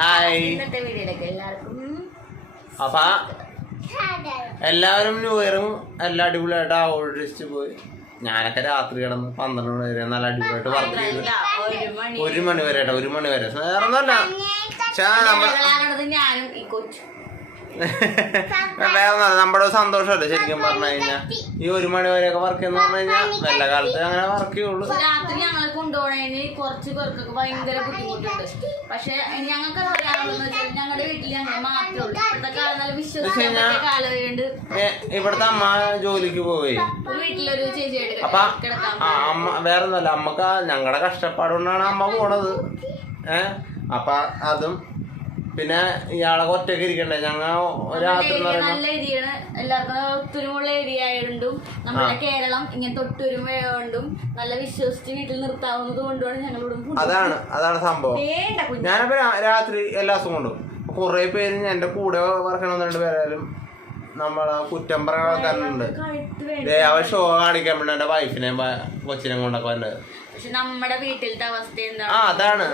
Hi. അപ്പൊ എല്ലാവരും new ഇയറും എല്ലാം അടിപൊളിയായിട്ട് ആഘോഷിച്ച് പോയി. ഞാനൊക്കെ രാത്രി കിടന്ന് 12 മണി വരെ നല്ല അടിപൊളിയായിട്ട് വർക്ക് ചെയ്ത് 1 മണി വരെ വേറെ ഒന്നല്ല വേറെ നമ്മുടെ സന്തോഷമല്ലേ ശരിക്കും പറഞ്ഞു കഴിഞ്ഞാൽ. ഈ 1 മണി വരെയൊക്കെ വർക്ക് ചെയ്യുന്ന പറഞ്ഞു കഴിഞ്ഞാൽ നല്ല കാലത്ത് അങ്ങനെ വർക്ക് ചെയ്യുള്ളൂ. രാത്രി ഞങ്ങൾ കൊണ്ടുപോകണേന് കുറച്ച് പേർക്കൊക്കെ ഭയങ്കര ബുദ്ധിമുട്ടുണ്ട്. പക്ഷെ ഞങ്ങൾക്ക് പറയാനുള്ളതെന്ന് വെച്ചാൽ ഞങ്ങളുടെ വീട്ടിൽ ഞങ്ങൾ മാത്രമേ ഉള്ളൂ. ഇപ്പോഴത്തെ കാലം നല്ല വിശ്വസിക്കാൻ കാലമായതുകൊണ്ട് ഇവിടുത്തെ അമ്മ ജോലിക്ക് പോയി വീട്ടിലൊരു ചേച്ചിയായിട്ട് അപ്പൊ അമ്മ വേറെ ഒന്നല്ല, അമ്മക്ക് ഞങ്ങളുടെ കഷ്ടപ്പാട് കൊണ്ടാണ് അമ്മ പോണത്. അപ്പൊ അതും പിന്നെ ഇയാളെ ഒറ്റയ്ക്ക് ഇരിക്കണ്ടേ. ഞങ്ങൾ രാത്രി നല്ല ഏരിയയാണ്, എല്ലാവർക്കും ഒത്തൊരുമുള്ള ഏരിയ ആയതുകൊണ്ടും നമ്മുടെ കേരളം ഇങ്ങനെ തൊട്ടൊരുമയോണ്ടും നല്ല വിശ്വസിച്ച് വീട്ടിൽ നിർത്താവുന്നത് കൊണ്ടുമാണ് ഞങ്ങളോട്. അതാണ് സംഭവം. ഞാനിപ്പോ രാത്രി എല്ലാ ദിവസവും കൊണ്ടും കുറെ പേര് എന്റെ കൂടെ വർക്കണം 2 പേരായാലും നമ്മളെ കുറ്റം പറയുന്ന ആൾക്കാരുണ്ട്. അവൻ ഷോ കാണിക്കാൻ വേണ്ടി എന്റെ വൈഫിനെയും കൊച്ചിനെ കൊണ്ടൊക്കെ വന്നത്. പക്ഷെ നമ്മുടെ വീട്ടിലത്തെ അവസ്ഥ എന്താ? അതാണ്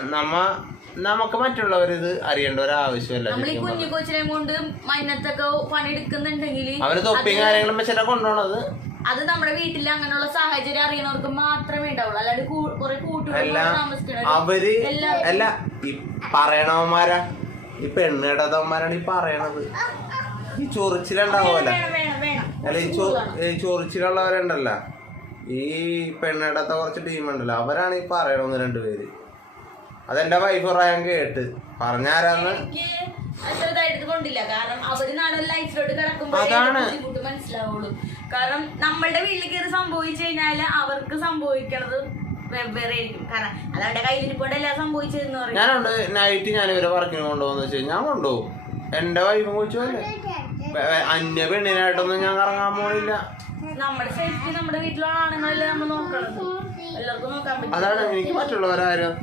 നമുക്ക് മറ്റുള്ളവരിത് അറിയേണ്ട ഒരു ആവശ്യമല്ല. നമ്മൾ ഈ കുഞ്ഞു കൊച്ചിനെ കൊണ്ട് മൈനത്തൊക്കെ പണിയെടുക്കുന്നുണ്ടെങ്കിൽ അവര് തൊപ്പിയും കാര്യങ്ങളും വെച്ചിട്ടാ കൊണ്ടുപോണത്. അത് നമ്മുടെ വീട്ടിൽ അങ്ങനെയുള്ള സാഹചര്യം അറിയണവർക്ക് മാത്രമേ ഉണ്ടാവുള്ളൂ. അല്ലാണ്ട് കുറെ കൂട്ടുകാർ താമസിക്കണം. അവര് അല്ല ഈ പറയണവന്മാരാ, ഈ പെണ്ണുകെടാത്തവന്മാരാണ് ഈ പറയണത്. ഈ ചൊറിച്ചിലുണ്ടാവുമല്ലോ, അല്ല ഈ ചൊറിച്ചിലുള്ളവരുണ്ടല്ലോ, ഈ പെണ്ണിടത്തെ കുറച്ച് ടീമുണ്ടല്ലോ, അവരാണ് ഈ പറയണമെന്ന് 2 പേര്. അതെന്റെ വൈഫ് പറയാൻ കേട്ട് പറഞ്ഞാരാന്ന് കൊണ്ടില്ല. കാരണം അവര് നാളെ ലൈഫിലോട്ട് കിടക്കുമ്പോഴേ ബുദ്ധിമുട്ട് മനസ്സിലാവുള്ളൂ. കാരണം നമ്മളുടെ വീട്ടിൽ കയറി സംഭവിച്ചു കഴിഞ്ഞാല് അവർക്ക് സംഭവിക്കണത് വെവ്വേറെ ആയിരിക്കും. കാരണം അതവരുടെ കയ്യിലിരിപ്പോണ്ട് എല്ലാം സംഭവിച്ചതെന്ന് പറയും. ഞാനുണ്ട് നൈറ്റ് ഞാൻ ഇവരെ വർക്കിന് കൊണ്ടുപോകുന്ന വെച്ച് ഞാൻ കൊണ്ടുപോകും. എന്റെ വൈഫും കൊച്ചു പോലെ അന്യ പെണ്ണിനായിട്ടൊന്നും ഞാൻ ഇറങ്ങാൻ പോണില്ല. നമ്മുടെ സേഫ്റ്റി നമ്മുടെ വീട്ടിലുള്ള ആണുങ്ങളല്ലേ നമ്മൾ നോക്കണത്. എല്ലാവർക്കും നോക്കാൻ പറ്റും. അതാണ് എനിക്ക് മറ്റുള്ളവരാരും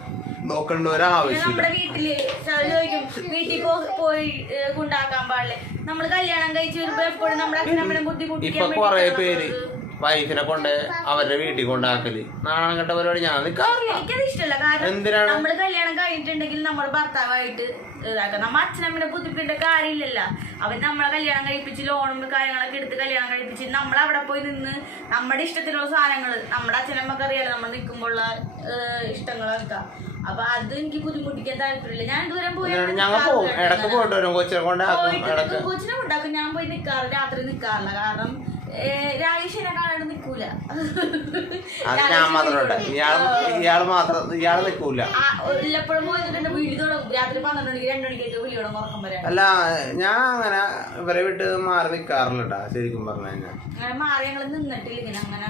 നോക്കേണ്ട ഒരാവശ്യം. നമ്മുടെ വീട്ടില് ചോദിക്കും വീട്ടിൽ പോയി കൊണ്ടാക്കാൻ പാടില്ലേ. നമ്മള് കല്യാണം കഴിച്ച് വരുമ്പോ എപ്പോഴും നമ്മുടെ അച്ഛനമ്മനെ ബുദ്ധിമുട്ടിക്കാൻ ഇപ്പൊ കൊറേ പേര് വൈഫിനെ കൊണ്ട് അവരുടെ വീട്ടിൽ കൊണ്ടാക്കല് നാണം കെട്ട പരിപാടി ഞാൻ നിൽക്കാറില്ല. എനിക്കത് ഇഷ്ടമല്ല. കാരണം നമ്മള് കല്യാണം കഴിഞ്ഞിട്ടുണ്ടെങ്കിൽ നമ്മുടെ ഭർത്താവായിട്ട് ഇതാക്കാം. നമ്മ അച്ഛനമ്മനെ ബുദ്ധിമുട്ടേണ്ട കാര്യമില്ലല്ലോ. അവർ നമ്മളെ കല്യാണം കഴിപ്പിച്ച് ലോണും കാര്യങ്ങളൊക്കെ എടുത്ത് കല്യാണം കഴിപ്പിച്ച് നമ്മളവിടെ പോയി നിന്ന് നമ്മുടെ ഇഷ്ടത്തിനുള്ള സാധനങ്ങള് നമ്മുടെ അച്ഛനമ്മക്ക് അറിയാലോ നമ്മൾ നിൽക്കുമ്പോഴുള്ള ഇഷ്ടങ്ങളൊക്കെ. അപ്പൊ അത് എനിക്ക് ബുദ്ധിമുട്ടിക്കാൻ താല്പര്യമില്ല. ഞാൻ ദൂരം കൊച്ചിനെ കൊണ്ടാക്കും. ഞാൻ പോയി നിക്കാറ് രാത്രി നിക്കാറില്ല. കാരണം രാജേഷിനെ കാണാണ്ട് നിക്കൂല. എപ്പോഴും പോയിട്ടുണ്ട് വീട്ടിൽ തുടങ്ങും. രാത്രി 12 മണിക്ക് 2 മണിക്കൊക്കെ വിളിയോടെ ഉറക്കം വരാൻ. അല്ല ഞാൻ അങ്ങനെ ഇവരെ വിട്ട് മാറി നിക്കാറില്ലട്ടാ ശരിക്കും പറഞ്ഞു കഴിഞ്ഞാൽ. അങ്ങനെ മാറി ഞങ്ങള് നിന്നിട്ടില്ല. ഇങ്ങനെ അങ്ങനെ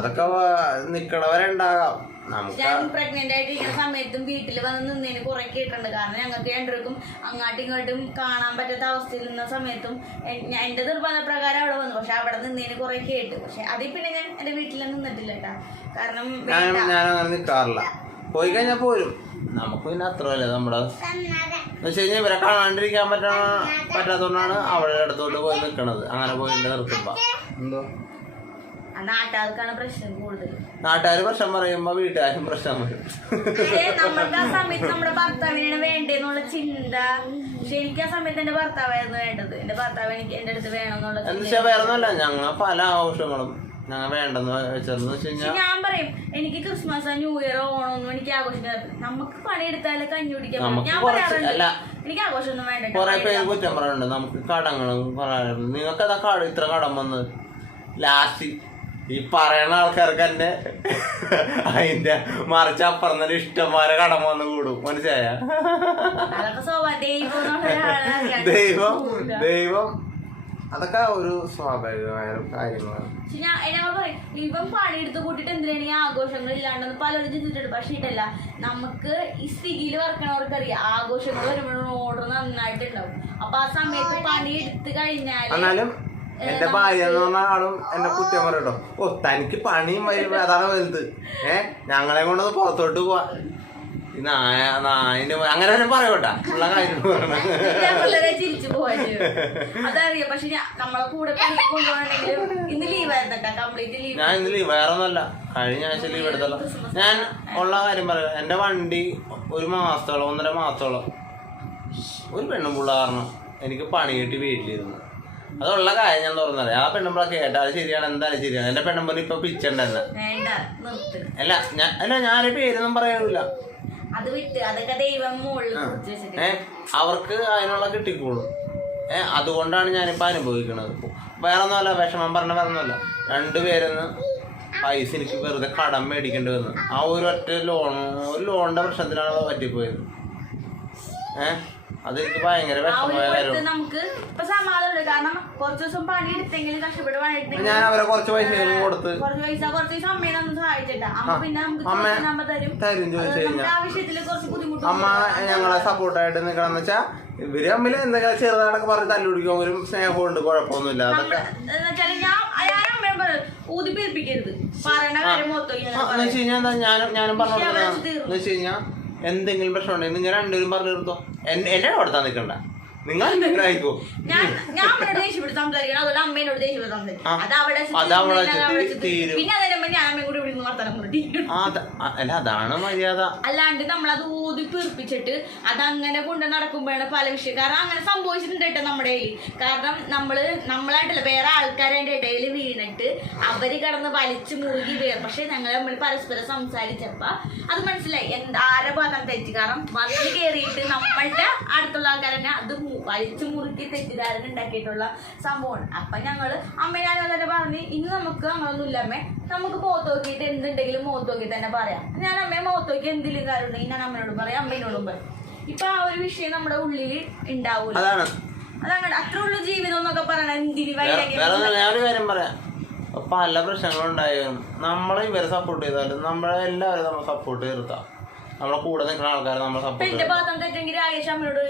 അതൊക്കെ നിക്കണവരുണ്ടാകാം. ഞാൻ പ്രഗ്നന്റ് ആയിട്ടിരിക്കുന്ന സമയത്തും വീട്ടിൽ വന്ന് നിന്നതിന് കുറെ കേട്ടിട്ടുണ്ട്. കാരണം ഞങ്ങൾക്ക് 2 പേർക്കും അങ്ങോട്ടും ഇങ്ങോട്ടും കാണാൻ പറ്റാത്ത അവസ്ഥയിൽ നിന്ന സമയത്തും എന്റെ നിർബന്ധ പ്രകാരം അവിടെ വന്നു. പക്ഷെ അവിടെ നിന്നതിന് കുറെ കേട്ടു. പക്ഷെ അതിൽ പിന്നെ ഞാൻ എന്റെ വീട്ടിൽ നിന്നിട്ടില്ല കേട്ടാ. കാരണം ഞാൻ അങ്ങനെ നിക്കാറില്ല. പോയി കഴിഞ്ഞാൽ പോരും. നമുക്ക് പിന്നെ അത്രയല്ലേ നമ്മുടെ വെച്ച് കഴിഞ്ഞാൽ ഇവരെ കാണാണ്ടിരിക്കാൻ പറ്റാത്തോണ്ടാണ് അവളുടെ അടുത്തോട്ട് പോയി നിക്കണത്. അങ്ങനെ പോയി നിർത്തുമ്പോ എന്തോ നാട്ടുകാർക്കാണ് പ്രശ്നം കൂടുതൽ. നാട്ടുകാർ പ്രശ്നം പറയുമ്പോ വീട്ടുകാരും പ്രശ്നം വരും. നമ്മൾക്ക് ആ സമയത്ത് നമ്മുടെ ഭർത്താവിനാണ് വേണ്ടേന്നുള്ള ചിന്ത. പക്ഷെ എനിക്ക് ആ സമയത്ത് എന്റെ ഭർത്താവായിരുന്നു വേണ്ടത്. എന്റെ ഭർത്താവ് എനിക്ക് എന്റെ അടുത്ത് വേണമെന്നുള്ള എന്താ വേറെ ഒന്നുമല്ല. ഞങ്ങൾ പല ആഘോഷങ്ങളും ഞങ്ങൾ വേണ്ടെന്ന് വെച്ചതെന്ന് വെച്ച് കഴിഞ്ഞാൽ ഞാൻ പറയും എനിക്ക് ക്രിസ്മസ് ന്യൂ ഇയർ ഓണമൊന്നും എനിക്ക് ആഘോഷിക്കാൻ. നമുക്ക് പണിയെടുത്താലേ കഞ്ഞി കുടിക്കാൻ. ഞാൻ പറയാറുണ്ട് എനിക്ക് ആഘോഷമൊന്നും വേണ്ട. കുറെ പേര് കുറ്റം പറയുന്നുണ്ട് നമുക്ക് കടങ്ങളും പറയാറുണ്ട്. നിങ്ങൾക്ക് അതാ ഇത്ര കടം വന്നത്. ലാസ്റ്റ് ഈ പറയുന്ന ആൾക്കാർക്ക് തന്നെ അതിന്റെ മറിച്ച് അപ്പുറം തന്നെ ഇഷ്ടംമാരെ കടം വന്ന് കൂടും. മനസ്സിലായ ദൈവം അതൊക്കെ ഒരു സ്വാഭാവികമായ കാര്യങ്ങളാണ്. ഇവൻ പണിയെടുത്ത് കൂട്ടിട്ട് എന്തിനാണ് ഈ ആഘോഷങ്ങൾ ഇല്ലാണ്ടെന്ന് പലരും ചിന്തിച്ചിട്ടുണ്ട്. പക്ഷേ ഇട്ടല്ല, നമുക്ക് ഈ സ്വിഗ്ഗിയിൽ വർക്കണവർക്കറിയാം ആഘോഷങ്ങൾ വരുമ്പോഴും ഓർഡർ നന്നായിട്ടുണ്ടാവും. അപ്പൊ ആ സമയത്ത് പണിയെടുത്ത് കഴിഞ്ഞാലും എന്റെ ഭാര്യ എന്ന് പറഞ്ഞ ആളും എന്നെ കുറ്റം പറയട്ടോ. ഓ തനിക്ക് പണിയും അതാണ് വലുത്. ഞങ്ങളെ കൊണ്ടത് പുറത്തോട്ട് പോവാ ഈ നായിന്റെ അങ്ങനെ തന്നെ പറയോട്ടാ ഉള്ള കാര്യം ചിരിച്ചു പോയത് അതറിയാം. പക്ഷെ നമ്മളെ കൂടെ ഇന്ന് ലീവായിരുന്നു കംപ്ലീറ്റ് ലീവ്. ഞാൻ ഇന്ന് ലീവ് വേറെ ഒന്നല്ല, കഴിഞ്ഞ ആഴ്ച ലീവ് എടുത്തല്ലോ. ഞാൻ ഉള്ള കാര്യം പറയാം. എന്റെ വണ്ടി 1 മാസത്തോളം 1.5 മാസത്തോളം ഒരു പെണ്ണുമ്പിള്ള കാരണം എനിക്ക് പണി കിട്ടി വീട്ടിലിരുന്നു. അതുള്ള കാര്യം ഞാൻ തുറന്നത്. ആ പെണ്ണുമ്പിള കേട്ടാൽ ശരിയാണ്, എന്തായാലും ശരിയാണ്. എന്റെ പെണ്ണുമ്പിള ഇപ്പൊ പിച്ചുണ്ടെന്ന് അല്ല ഞാനൊരു പേരൊന്നും പറയാനില്ല. അവർക്ക് അതിനുള്ള കിട്ടിക്കോളും. അതുകൊണ്ടാണ് ഞാനിപ്പോ അനുഭവിക്കുന്നത്. വേറെ ഒന്നുമല്ല, വിഷമം പറഞ്ഞ വേറെ ഒന്നുമല്ല. രണ്ടുപേരെന്ന് പൈസ എനിക്ക് വെറുതെ കടം മേടിക്കേണ്ടി വന്നു. ആ ഒരു ലോണിന്റെ പ്രശ്നത്തിനാണ് പറ്റിപ്പോയത്. അതെനിക്ക് ഭയങ്കര വിഷമമായ കാര്യമാണ്. ഞാൻ അവരെ കുറച്ച് പൈസ കൊടുത്ത് തരും ചോദിച്ചു കഴിഞ്ഞാൽ അമ്മ ഞങ്ങളെ സപ്പോർട്ടായിട്ട് നിൽക്കണം വെച്ചാ ഇവര് തമ്മിൽ എന്തെങ്കിലും ചെറുതായിട്ടൊക്കെ പറഞ്ഞ് തല്ലുപിടിക്കും. ഒരു സ്നേഹമുണ്ട്, കുഴപ്പമൊന്നുമില്ല. അതൊക്കെ ഞാനും പറഞ്ഞു എന്തെങ്കിലും പ്രശ്നം ഉണ്ടെങ്കിൽ നിങ്ങൾ രണ്ടുപേരും പറഞ്ഞു തീർത്തോ. എന്നെ കൊടുത്താൽ നിൽക്കണ്ട, നിങ്ങൾ എന്തെങ്കിലും ആയിക്കോ. അല്ല അതാണ് മര്യാദ. അല്ലാണ്ട് നമ്മളത് ഊതി തീർപ്പിച്ചിട്ട് അതങ്ങനെ കൊണ്ട് നടക്കുമ്പോഴാണ് പല വിഷയം. കാരണം അങ്ങനെ സംഭവിച്ചിട്ടുണ്ട് കേട്ടോ നമ്മുടെ കയ്യിൽ. കാരണം നമ്മളായിട്ടല്ല വേറെ ആൾക്കാരുടെ ഇടയിൽ വീണിട്ട് അവര് കിടന്ന് വലിച്ചു മുറുകി പക്ഷെ ഞങ്ങൾ നമ്മൾ പരസ്പരം സംസാരിച്ചപ്പോ അത് മനസ്സിലായി ആരെ ഭാഗം തെറ്റി. കാരണം വന്ന് കയറിയിട്ട് നമ്മളുടെ അടുത്തുള്ള ആൾക്കാരെന്നെ അത് വലിച്ചു മുറുക്കി തെറ്റിദ്ധാരണ ഉണ്ടാക്കിയിട്ടുള്ള സംഭവമാണ്. അപ്പൊ ഞങ്ങള് അമ്മയാനും തന്നെ പറഞ്ഞ് ഇനി നമുക്ക് അങ്ങനൊന്നും ഇല്ലമ്മേ, നമുക്ക് മുഖത്ത് നോക്കിയിട്ട് എന്തുണ്ടെങ്കിലും മുഖത്ത് നോക്കി തന്നെ പറയാം. ഞാൻ അമ്മയെ മുഖത്ത് നോക്കി എന്തെങ്കിലും കാര്യം ഉണ്ടെങ്കിൽ ഞാൻ അമ്മയോടും പറയാം, അമ്മയോടും പറയും. ഇപ്പൊ ആ ഒരു വിഷയം നമ്മുടെ ഉള്ളില് ഉണ്ടാവൂല. അതങ്ങനെ അത്ര ഉള്ളു ജീവിതം എന്നൊക്കെ പറയണ എന്തിന് ഞാനൊരു കാര്യം പറയാം. പല പ്രശ്നങ്ങളും ഉണ്ടായാലും നമ്മളെ ഇവരെ സപ്പോർട്ട് ചെയ്താലും നമ്മളെ എല്ലാവരും നമ്മൾ സപ്പോർട്ട് ചെയ്താൽ നമ്മളെ കൂടെ നിൽക്കുന്ന ആൾക്കാരെ നമ്മൾ സപ്പോർട്ട്. എന്റെ ഭാഗം തെറ്റെങ്കിൽ രാകേഷ് അമ്മയോട്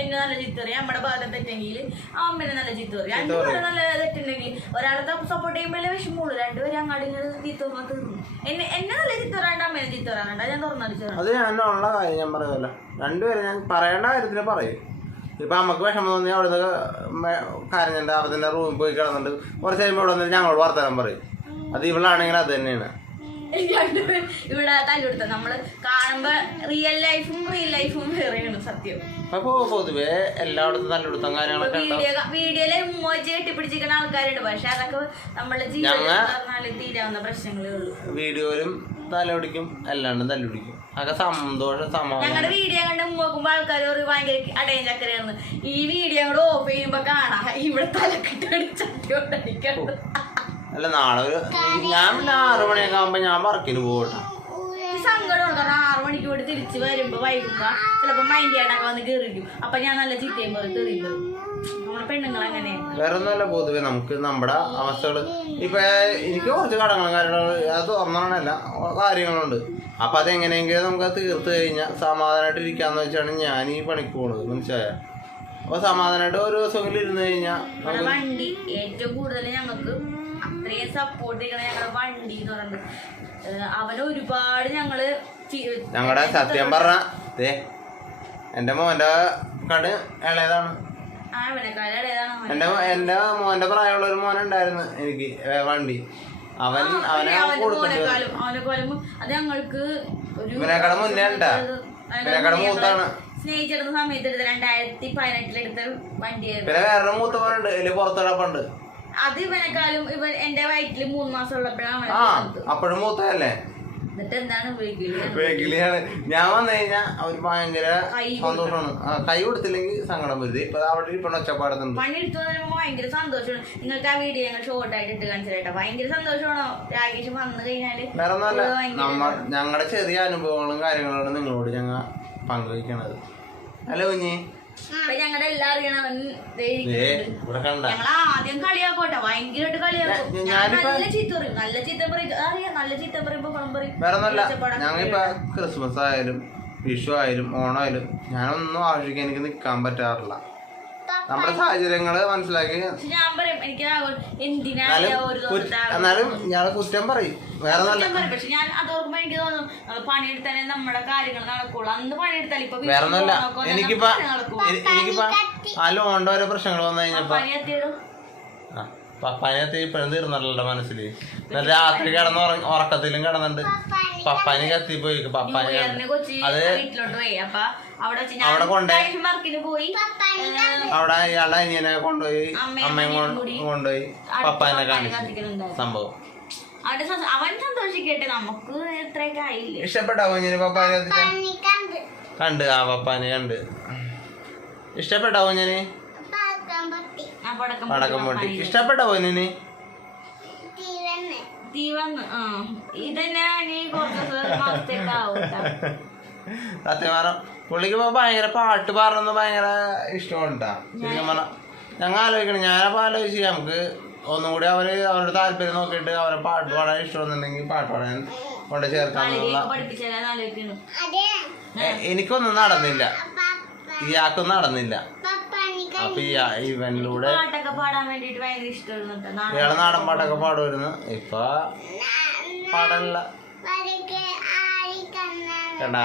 എന്നെ നല്ല ചീത്ത പറയും, നമ്മുടെ ഭാഗം തെറ്റെങ്കിൽ അമ്മനെ നല്ല ചീത്ത പറയും. രണ്ടുപേരും നല്ല തെറ്റുണ്ടെങ്കിൽ ഒരാളെ സപ്പോർട്ട് ചെയ്യുമ്പോഴേ വിഷമമുള്ളൂ. രണ്ടുപേരും അങ്ങാടി ചീത്ത പറഞ്ഞാൽ തീർന്നു. എന്നെ നല്ല ചീത്ത പറയാണ്ട് അമ്മേനെ ചീത്ത പറയാനുണ്ട്. ഞാൻ തുറന്നടിച്ചു അത് ഞാനുള്ള കാര്യം ഞാൻ പറയുമല്ലോ. രണ്ടുപേരും ഞാൻ പറയേണ്ട കാര്യത്തിന് പറയും. ഇപ്പൊ നമുക്ക് വിഷമം തോന്നി അവിടുന്ന് കരഞ്ഞിട്ട് അവരുടെ റൂമിൽ പോയി കിടന്നിട്ട് കുറച്ച് കഴിയുമ്പോൾ ഇവിടെ വന്നിട്ട് ഞങ്ങളോട് വർത്തമാനം പറയും. അത് ഇവളാണെങ്കിൽ അത് തന്നെയാണ്. ഇവിടെ തല്ലുകൊടുത്ത നമ്മള് കാണുമ്പോ റിയൽ ലൈഫും വേറെയാണ് സത്യം. അപ്പൊ പൊതുവെ എല്ലായിടത്തും തല്ലുകൊടുത്ത കാര്യങ്ങളൊക്കെ വീഡിയോയില് ഉമ്മോച്ച് കെട്ടിപ്പിടിച്ചിരിക്കുന്ന ആൾക്കാരുണ്ട്. പക്ഷെ അതൊക്കെ നമ്മളെ ജീവിതത്തിൽ തീരാവുന്ന പ്രശ്നങ്ങളേ ഉള്ളൂ. വീഡിയോയിലും തലപിടിക്കും, അല്ലാണ്ടും തല്ലുപിടിക്കും. അതൊക്കെ സന്തോഷം. ഞങ്ങളുടെ വീഡിയോ കണ്ട് നോക്കുമ്പോ ആൾക്കാർ ഭയങ്കര അടയും ചക്കരയാണ്. ഈ വീഡിയോ കൂടെ ഓഫ് ചെയ്യുമ്പോ കാണാം ഇവിടെ തലക്കിട്ടടിച്ചോണ്ടടിക്കണം. അല്ല നാളെ ഞാൻ 6 മണിയൊക്കെ ആകുമ്പോ ഞാൻ വർക്കിന് പോകട്ടെ. സങ്കടമാണ്. കാരണം 6 മണിക്ക് കൂടി തിരിച്ച് വരുമ്പോ വൈകുമ്പോ ചിലപ്പോ മൈൻഡ് ചെയ്യാണ്ടൊക്കെ വന്ന് കയറിക്കും. അപ്പൊ ഞാൻ നല്ല ചീത്തയും പോലെ തെറിയുന്നത് നമ്മളെ പെണ്ണുങ്ങൾ അങ്ങനെയാണ്. വേറെ ഒന്നുമല്ല, പൊതുവെ നമുക്ക് നമ്മുടെ അവസ്ഥകള് ഇപ്പൊ എനിക്ക് കുറച്ച് കടങ്ങളും കാര്യങ്ങളും അത് തുറന്നല്ല കാര്യങ്ങളുണ്ട്. അപ്പൊ അതെങ്ങനെയെങ്കിലും നമുക്ക് തീർത്ത് കഴിഞ്ഞാൽ സമാധാനമായിട്ട് ഇരിക്കാന്ന് വെച്ചാണ് ഞാൻ ഈ പണിക്ക് പോണത്. മനസ്സിലായ? അപ്പൊ സമാധാനമായിട്ട് ഓരോ ദിവസങ്ങളിൽ ഇരുന്ന് കഴിഞ്ഞാൽ വണ്ടി ഏറ്റവും കൂടുതൽ ഞങ്ങൾക്ക് അത്രയും സപ്പോർട്ട് ചെയ്യണ ഞങ്ങളുടെ വണ്ടി എന്ന് പറയുന്നത്. അവന് ഒരുപാട് ഞങ്ങളുടെ സത്യം പറഞ്ഞ എന്റെ മോന്റെ കട ഇളയതാണ്. എന്റെ മോന്റെ പ്രായമുള്ള ഒരു മോനുണ്ടായിരുന്നു എനിക്ക് വണ്ടി. ഇവനെക്കട മുന്നേ ഉണ്ടാ, ഇവനെക്കട മൂത്താണ്. സ്നേഹിച്ചെടുത്ത സമയത്ത് 2018 എടുത്ത വണ്ടിയായിരുന്നു. പിന്നെ വേറെ മൂത്ത മോനുണ്ട്, ഇതില് പുറത്തിടപ്പുണ്ട്. അത് ഇവനെക്കാളും എന്റെ വയറ്റില് 3 മാസം ഉള്ളപ്പോഴാണ്. അപ്പോഴും മൂത്തല്ലേ. എന്നിട്ട് എന്താണ് ഉപയോഗിക്കലാണ്. ഞാൻ വന്നു കഴിഞ്ഞാൽ അവര് ഭയങ്കര സന്തോഷമാണ്. കൈ കൊടുത്തില്ലെങ്കിൽ സങ്കടം വരുത്. ഇപ്പൊ അവിടെ ഇപ്പൊ ഒച്ചപ്പാടുന്നുണ്ട്. പണിയെടുത്തു പറയുമ്പോ ഭയങ്കര സന്തോഷമാണ്. നിങ്ങൾക്ക് ആ വീഡിയോ ഞങ്ങൾ ഷോർട്ടായിട്ട് ഇട്ട് കാണിച്ചിട്ടാ ഭയങ്കര സന്തോഷമാണോ രാകേഷ് വന്നു കഴിഞ്ഞാല്. വേറെ ഒന്നല്ല, ഞങ്ങളുടെ ചെറിയ അനുഭവങ്ങളും കാര്യങ്ങളാണ് നിങ്ങളോട് ഞങ്ങൾ പങ്കുവയ്ക്കണത്. ഹലോ കുഞ്ഞി. ഞങ്ങളുടെ എല്ലാം അറിയണം. ഞങ്ങൾ ആദ്യം കളിയാക്കോട്ടെ, ഭയങ്കരമായിട്ട് കളിയാക്കും. നല്ല ചീത്ത പറയും, നല്ല ചീത്ത പറയും. അറിയാം, നല്ല ചീത്ത പറയുമ്പോ പണം പറയും. ഞങ്ങളിപ്പോ ക്രിസ്മസ് ആയാലും വിഷു ആയാലും ഓണമായാലും ഞാനൊന്നും ആവശ്യിക്കാൻ എനിക്ക് നിക്കാൻ പറ്റാറില്ല. നമ്മുടെ സാഹചര്യങ്ങള് മനസ്സിലാക്കി എന്നാലും ഞാൻ കുറ്റം പറയും. വേറെ പക്ഷെ ഞാൻ അതോർക്കുമ്പോ എനിക്ക് തോന്നും പണിയെടുത്താലേ നമ്മുടെ കാര്യങ്ങൾ നടക്കുള്ളൂ. അന്ന് പണിയെടുത്താൽ ഇപ്പൊ വേറെ ഒന്നല്ല. എനിക്കിപ്പോ ആ ലോണിന്റെ ഓരോ പ്രശ്നങ്ങൾ വന്നു കഴിഞ്ഞപ്പോ പപ്പാനെത്തി ഇപ്പഴും തീർന്നല്ലോ മനസ്സില്. രാത്രി കിടന്ന് ഉറക്കത്തിലും കിടന്നുണ്ട്. പപ്പാന് കത്തിപ്പോയി. പപ്പാന് വീട്ടിലോട്ട് പോയി. അപ്പൊ അവിടെ വെച്ച് അവിടെ കൊണ്ടുപോയി ഞാൻ വർക്കിന് പോയി. അവിടെ ഇയാളുടെ അനിയനെ കൊണ്ടുപോയി, അമ്മയും കൊണ്ടുപോയി പപ്പാനെ കാണിച്ചു സംഭവം. അവൻ സന്തോഷിക്കട്ടെ, നമുക്ക് എത്രയൊക്കെ ആയില്ലേ. ഇഷ്ടപ്പെട്ടാവോ ഞാൻ പപ്പാനെ കണ്ട്? ആ പപ്പാനെ കണ്ട്. ഇഷ്ടപ്പെട്ടാവോ ഞാന് പടക്കം പൊട്ടി? ഇഷ്ടപ്പെട്ടാവോ ഞാന്? തീ വന്ന് ഇതന്നെ കുറച്ച് മാസത്തേക്കാവും. സത്യം പറഞ്ഞ പുള്ളിക്ക് ഇപ്പൊ ഭയങ്കര പാട്ട് പാടുന്നത് ഭയങ്കര ഇഷ്ടമുണ്ടാ. ശരിക്കും പറഞ്ഞ ഞങ്ങൾ ആലോചിക്കണം, ഞാനപ്പോ ആലോചിച്ച് നമുക്ക് ഒന്നും കൂടി അവരുടെ താല്പര്യം നോക്കിയിട്ട് അവരെ പാട്ട് പാടാൻ ഇഷ്ടമെന്നുണ്ടെങ്കിൽ പാട്ട് പാടാൻ കൊണ്ട് ചേർക്കാന്നുള്ള. എനിക്കൊന്നും നടന്നില്ല, ഇയാൾക്കൊന്നും നടന്നില്ല. അപ്പൊ ഇവനിലൂടെ ഇയാള് നാടൻ പാട്ടൊക്കെ പാടുമായിരുന്നു. ഇപ്പൊ പാടല്ല.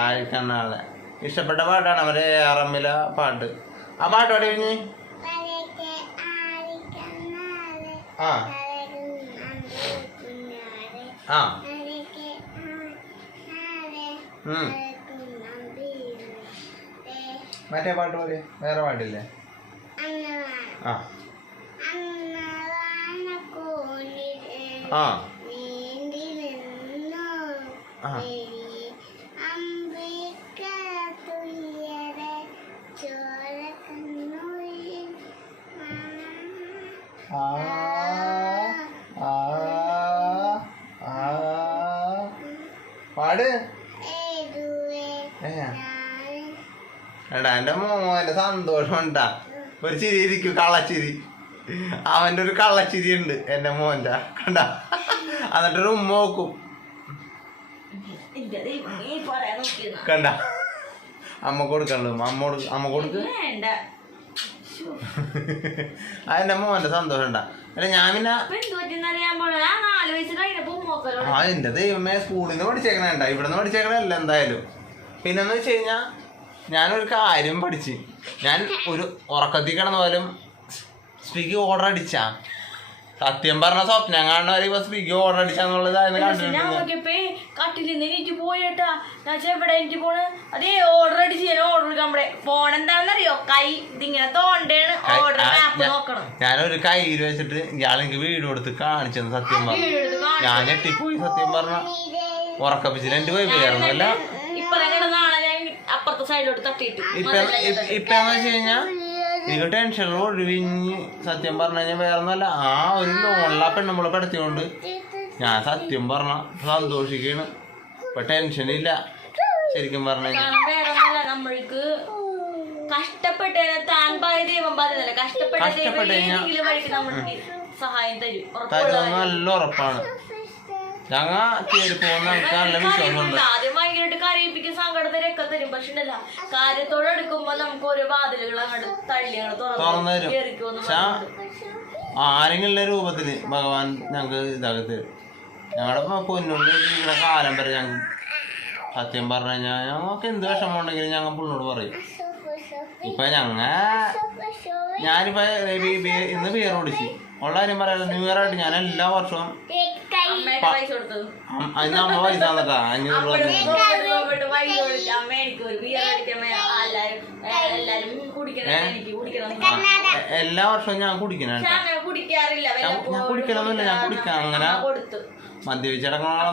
ആഴിക്കണ്ണാളെ ഇഷ്ടപ്പെട്ട പാട്ടാണ് അവരെ ആറമ്മില പാട്ട്. ആ പാട്ട് പാടി കഴിഞ്ഞ് ആ ആ മറ്റേ പാട്ട് പാടി. വേറെ പാട്ടില്ലേ? ആ ആ ആ പാട്. എടാ എന്റെ മോന്റെ സന്തോഷം ഉണ്ടാ. ഒരു ചിരി ഇരിക്കും, കള്ളച്ചിരി. അവന്റെ ഒരു കള്ളച്ചിരി ഉണ്ട് എന്റെ മോന്റെ, കണ്ട? എന്നിട്ടൊരു ഉമ്മ നോക്കും, കണ്ട? അമ്മ കൊടുക്കണല്ലോ, അമ്മ കൊടുക്ക്. അതെന്റെ മോന്റെ സന്തോഷം ഉണ്ടാ. അല്ല ഞാൻ പിന്നെ ആ എന്റെ ദൈവമേ സ്കൂളിൽ നിന്ന് പഠിച്ചേക്കണേണ്ട, ഇവിടെ നിന്ന് പഠിച്ചേക്കണല്ല എന്തായാലും. പിന്നെന്ന് വെച്ച് കഴിഞ്ഞാ ഞാനൊരു കാര്യം പഠിച്ച്, ഞാൻ ഒരു ഉറക്കത്തിൽ കിടന്ന പോലും സ്വിഗ്ഗി ഓർഡർ അടിച്ചാ. സത്യം പറഞ്ഞ സ്വപ്നം കാണുന്നവരെ ഇപ്പൊ സ്വിഗ്ഗി ഓർഡർ അടിച്ചാന്നുള്ളതായിരുന്നു കണ്ടിട്ടുണ്ട്. പോയിട്ടാ എനിക്ക് പോണ് അതേ ഓർഡർ അടിച്ച് ഞാൻ ഓർഡർ എടുക്കാൻ ഫോൺ എന്താണെന്നറിയോ, കൈ ഇതിങ്ങനെ തോണ്ടേണ് ഓർഡർ മാപ്പ് നോക്കണം. ഞാനൊരു കയ്യിൽ വെച്ചിട്ട് ഇയാളെനിക്ക് വീഡിയോ എടുത്ത് കാണിച്ചെന്ന്. സത്യം പറഞ്ഞു ഞാൻ ഞെട്ടിപ്പോയി. സത്യം പറഞ്ഞ ഉറക്കപ്പിച്ചിട്ട് എന്റെ പോയി കയറുന്നു. അല്ല അപ്പുറത്തെ സൈഡിലോട്ട് തട്ടിയിട്ട് ഇപ്പെന്ന് വെച്ച് കഴിഞ്ഞാ എനിക്ക് ടെൻഷനുകൾ ഒഴിവിഞ്ഞ് സത്യം പറഞ്ഞു കഴിഞ്ഞാൽ വേറെ ഒന്നല്ല, ആ ഒരു ലോണിലാ പെണ്ണുമ്പളെ പെടുത്തിയോണ്ട് ഞാൻ സത്യം പറഞ്ഞ സന്തോഷിക്കാണ്. ഇപ്പൊ ടെൻഷനില്ല ശരിക്കും പറഞ്ഞു കഴിഞ്ഞാൽ. നമ്മൾക്ക് കഷ്ടപ്പെട്ട് താൻ ദൈവം പറയുന്നില്ല, കഷ്ടപ്പെട്ട് സഹായം തരും നല്ല ഉറപ്പാണ്. ഞങ്ങ കയറി പോകുന്ന നല്ല വിശ്വാസമുണ്ട്. ആദ്യം ഭയങ്കരമായിട്ട് കരയിപ്പിക്കും, സങ്കടത്തിലൊക്കെ തരും. പക്ഷെ ഉണ്ടല്ല, കാര്യത്തോടെ എടുക്കുമ്പോ നമുക്ക് ഓരോ വാതിലുകൾ അങ്ങോട്ട് തള്ളി തുറന്നു തരും. ആരെങ്കിലും രൂപത്തില് ഭഗവാൻ ഞങ്ങക്ക് ഇതാക്കി തരും. ഞങ്ങളുടെ പൊന്നുണ്ട് ഇവിടെ കാലം വരെ ഞങ്ങൾ സത്യം പറഞ്ഞു കഴിഞ്ഞാൽ ഞങ്ങൾക്ക് എന്ത് വിഷമം ഉണ്ടെങ്കിലും ഞങ്ങൾ പുള്ളിനോട് പറയും. ഇപ്പൊ ഞാനിപ്പോ ഇന്ന് ബിയർ കുടിച്ച് ഉള്ള കാര്യം പറയാം. ന്യൂ ഇയർ ആയിട്ട് ഞാൻ എല്ലാ വർഷവും അതിന് അമ്മ പൈസ തന്നിട്ടാ 500 എല്ലാ വർഷവും ഞാൻ കുടിക്കണം. ഞാൻ കുടിക്കണമെന്നില്ല, ഞാൻ കുടിക്കാം. അങ്ങനെ മദ്യപിച്ചടങ്ങണോട്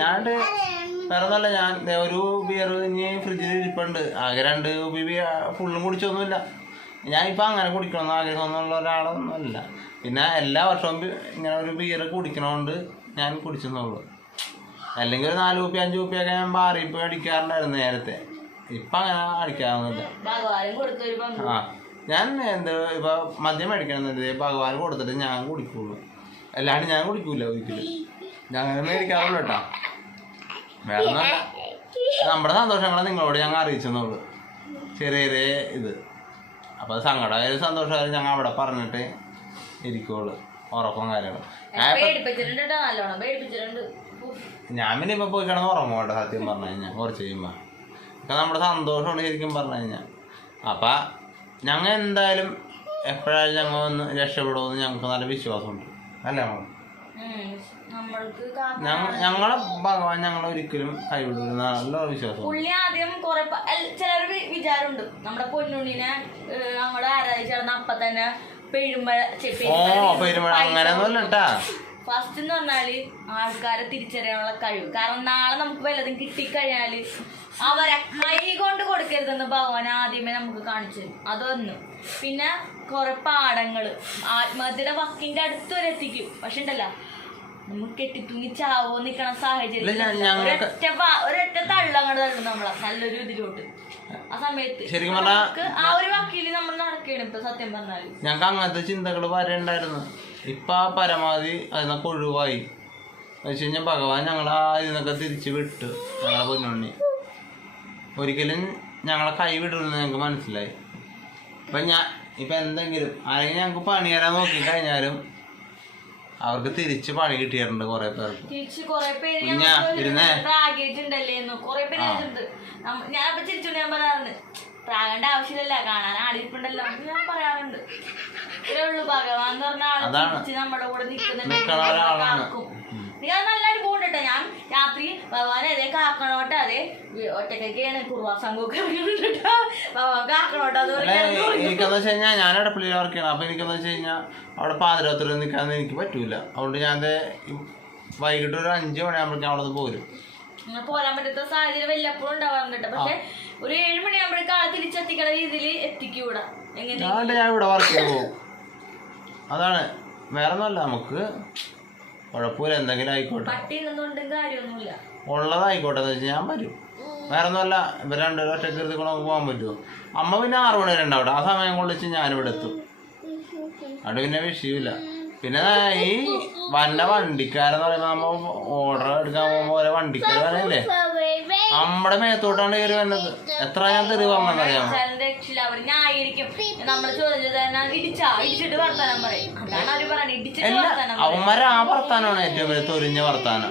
ഞാൻ വേറൊന്നല്ല. ഞാൻ ഒരു ബിയർ ഇനി ഫ്രിഡ്ജിൽ ഇരിപ്പുണ്ട്. ആകെ 2 ഫുള്ളും കുടിച്ചൊന്നുമില്ല. ഞാനിപ്പോൾ അങ്ങനെ കുടിക്കണമെന്ന് ആഗ്രഹമൊന്നുള്ള ഒരാളൊന്നുമല്ല. പിന്നെ എല്ലാ വർഷവും ഇങ്ങനെ ഒരു ബിയർ കുടിക്കണോണ്ട് ഞാൻ കുടിച്ചെന്നുള്ളൂ. അല്ലെങ്കിൽ ഒരു 4 രൂപ 5 രൂപയൊക്കെ ഞാൻ ബാറിൽ പോയി അടിക്കാറുണ്ടായിരുന്നു നേരത്തെ. ഇപ്പം അങ്ങനെ അടിക്കാറൊന്നുമില്ല. ആ ഞാൻ ഇപ്പൊ മദ്യം മേടിക്കണമെന്നുണ്ട്, ഭഗവാൻ കൊടുത്തിട്ട് ഞാൻ കുടിക്കുള്ളൂ. അല്ലാണ്ട് ഞാൻ കുടിക്കൂല ഒരിക്കലും. ഞാൻ അങ്ങനെ മേടിക്കാറുള്ളൂ കേട്ടോ. വേറെ ഒന്നല്ല, നമ്മുടെ സന്തോഷങ്ങളെ നിങ്ങളോട് ഞങ്ങൾ അറിയിച്ചെന്നുള്ളൂ. ചെറിയ ചെറിയ ഇത്. അപ്പൊ സങ്കടമായാലും സന്തോഷമായാലും ഞങ്ങൾ അവിടെ പറഞ്ഞിട്ട് ഇരിക്കുള്ളൂ. ഉറക്കം കാര്യങ്ങളും ഞാൻ പിന്നെ ഇപ്പൊ പോയി കിടന്ന് ഉറങ്ങോട്ടെ. സത്യം പറഞ്ഞു കഴിഞ്ഞാൽ കുറച്ച് കഴിയുമ്പോ ഇപ്പൊ നമ്മുടെ സന്തോഷമാണ് ശരിക്കും പറഞ്ഞു കഴിഞ്ഞാൽ. അപ്പൊ ഞങ്ങൾ എന്തായാലും എപ്പോഴായാലും ഞങ്ങൾ ഒന്ന് രക്ഷപ്പെടുമെന്ന് ഞങ്ങൾക്ക് നല്ല വിശ്വാസമുണ്ട്. അല്ലേ നമ്മൾക്ക് ഞങ്ങളെ ഭഗവാൻ ഞങ്ങളെ ഒരിക്കലും കൈവിടില്ല, നല്ല വിശ്വാസം. പുള്ളി ആദ്യം കുറെ ചിലർ വിചാരമുണ്ട് നമ്മുടെ പൊന്നുണ്ണിനെ അങ്ങോട്ട് ആരാധിച്ചിരുന്ന അപ്പൊ തന്നെ പെരുമഴ അങ്ങനെയൊന്നുമല്ല കേട്ടാ. ഫസ്റ്റ് എന്ന് പറഞ്ഞാല് ആൾക്കാരെ തിരിച്ചറിയാനുള്ള കഴിവ്. കാരണം നാളെ നമുക്ക് വല്ലതും കിട്ടിക്കഴിഞ്ഞാല് അവരെ കൈ കൊണ്ട് കൊടുക്കരുതെന്ന് ഭഗവാൻ ആദ്യമേ നമുക്ക് കാണിച്ചു തരും. അതൊന്നും. പിന്നെ കുറെ പാഠങ്ങള് ആത്മഹത്യയുടെ വക്കിന്റെ അടുത്ത് വരെ എത്തിക്കും. പക്ഷെ ഉണ്ടല്ലോ നമുക്ക് കെട്ടിത്തൂങ്ങി ചാവോ നിക്കണ സാഹചര്യം ഒരൊറ്റ തള്ളങ്ങട് തള്ളും നമ്മളെ നല്ലൊരു ഇതിലോട്ട്. ആ സമയത്ത് ശരിക്കും പറഞ്ഞാൽ ആ ഒരു വക്കീല് നമ്മൾ നടക്കുകയാണ് ഇപ്പൊ. സത്യം പറഞ്ഞാല് ഞങ്ങൾക്ക് അങ്ങനത്തെ ചിന്തകൾ വരണ്ടായിരുന്നു. ഇപ്പൊ ആ പരമാവധി അതിനൊക്കെ ഒഴിവായി. വെച്ച് കഴിഞ്ഞാൽ ഭഗവാൻ ഞങ്ങളെ ഇതിനൊക്കെ തിരിച്ചു വിട്ടു. ഞങ്ങളെ പൊന്നുണ്ണി ഒരിക്കലും ഞങ്ങളെ കൈ വിടുമെന്ന് ഞങ്ങൾക്ക് മനസ്സിലായി. ഇപ്പൊ എന്തെങ്കിലും അല്ലെങ്കിൽ ഞങ്ങൾക്ക് പണി തരാൻ നോക്കി കഴിഞ്ഞാലും അവർക്ക് തിരിച്ച് പണി കിട്ടിയിട്ടുണ്ട് കുറെ പേർക്ക്. ഞാനപ്പൊ ചിരിച്ചു ഞാൻ പറയാറുണ്ട്, പ്രാകേണ്ട ആവശ്യമില്ല, കാണാൻ ആടിപ്പുണ്ടല്ലോ ഞാൻ പറയാറുണ്ട്. ഇത്രേ ഉള്ളൂ. ഭഗവാൻ എന്ന് പറഞ്ഞ ആള് നമ്മുടെ കൂടെ നിൽക്കുന്നുണ്ടാക്കും. ഞാൻ നല്ല അനുഭവം ഉണ്ട് കേട്ടോ. ഞാൻ രാത്രി ഭഗവാൻ അതേ കാക്കണോട്ടെ, അതേ ഒറ്റക്കൊക്കെയാണ് കുറുവാ സംഘമൊക്കെ ഭഗവാൻ കാക്കണോട്ടെ. എനിക്കെന്ന് വെച്ച് കഴിഞ്ഞാൽ ഞാൻ ഇടപ്പള്ളിയിൽ വർക്ക് ചെയ്യണം. അപ്പൊ എനിക്കെന്ന് വെച്ച് കഴിഞ്ഞാൽ അവിടെ പാതിരാത്രി നിൽക്കാന്ന് എനിക്ക് പറ്റൂല. അതുകൊണ്ട് ഞാൻ വൈകിട്ട് ഒരു 5 മണിയാകുമ്പോഴേക്കും അവിടെ പോരും. പോരാൻ പറ്റാത്ത സാഹചര്യം വല്ലപ്പോഴും ഉണ്ടാവാറുണ്ട് കേട്ടോ. പക്ഷെ ഒരു 7 മണിയാകുമ്പോഴേക്കും ആളെ തിരിച്ചെത്തിക്കണ രീതിയിൽ എത്തിക്കൂടാ. ഞാൻ ഇവിടെ വർക്ക് ചെയ്യാൻ പോകും. അതാണ്, വേറെ ഒന്നുമല്ല. നമുക്ക് കുഴപ്പമില്ല, എന്തെങ്കിലും ആയിക്കോട്ടെ, കാര്യമൊന്നുമില്ല, ഉള്ളതായിക്കോട്ടെ എന്ന് വെച്ചാൽ ഞാൻ വരും. വേറെ ഒന്നുമല്ല. ഇവർ രണ്ടുപേരും ഒറ്റ കരുതി കൂടെ പോകാൻ പറ്റുമോ? അമ്മ പിന്നെ 6 മണി വരെ ഉണ്ടാവും. ആ സമയം കൊള്ളിച്ച് ഞാനിവിടെ എത്തും. അവിടെ പിന്നെ വിഷയമില്ല. പിന്നെ ഈ വണ്ടിക്കാരെന്ന് പറയുമ്പോൾ നമ്മ ഓർഡർ എടുക്കാൻ പോകുമ്പോ ഓരോ വണ്ടിക്കാർ വരല്ലേ, നമ്മുടെ മേത്തോട്ടാണ് കയറി വന്നത്. എത്ര ഞാൻ തെറി പറഞ്ഞറിയാമോ? അവന്മാരെ ആ വർത്താനാണ് ഏറ്റവും വലിയ തൊലിഞ്ഞ വർത്താനം.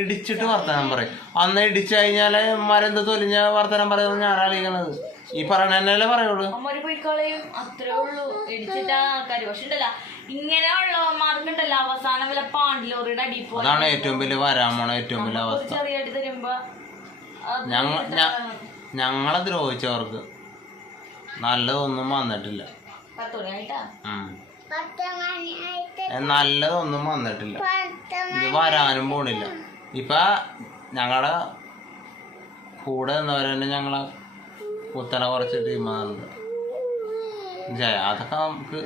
ഇടിച്ചിട്ട് വർത്താനം പറയും. അന്ന് ഇടിച്ചു കഴിഞ്ഞാല് മരെന്ത് തൊലിഞ്ഞ വർത്താനം പറയുന്നത് ഞാൻ അറിയിക്കണത്. ഈ പറയണ തന്നെയല്ലേ പറയുള്ളൂ. അത്രേ ഉള്ളൂ. ഇടിച്ചിട്ടാ ആൾക്കാര്. പക്ഷെ ഉണ്ടല്ല ഇങ്ങനെയുള്ളവന്മാർക്കുണ്ടല്ലോ അവസാനം വല്ല പാണ്ടിലോറിയുടെ അടി പോലെ. അതാണ് ഏറ്റവും വലിയ വരാൻ പോണ ഏറ്റവും വലിയ അവസ്ഥ. ചെറിയായിട്ട് തരുമ്പോ ഞങ്ങളെ ദ്രോഹിച്ചവർക്ക് നല്ലതൊന്നും വന്നിട്ടില്ല. നല്ലതൊന്നും വന്നിട്ടില്ല. ഇത് വരാനും പോണില്ല. ഇപ്പൊ ഞങ്ങളുടെ കൂടെ നിന്നവരെന്നെ ഞങ്ങളെ കുത്തനെ കുറച്ച് ടീമാറുണ്ട്. അതൊക്കെ നമുക്ക്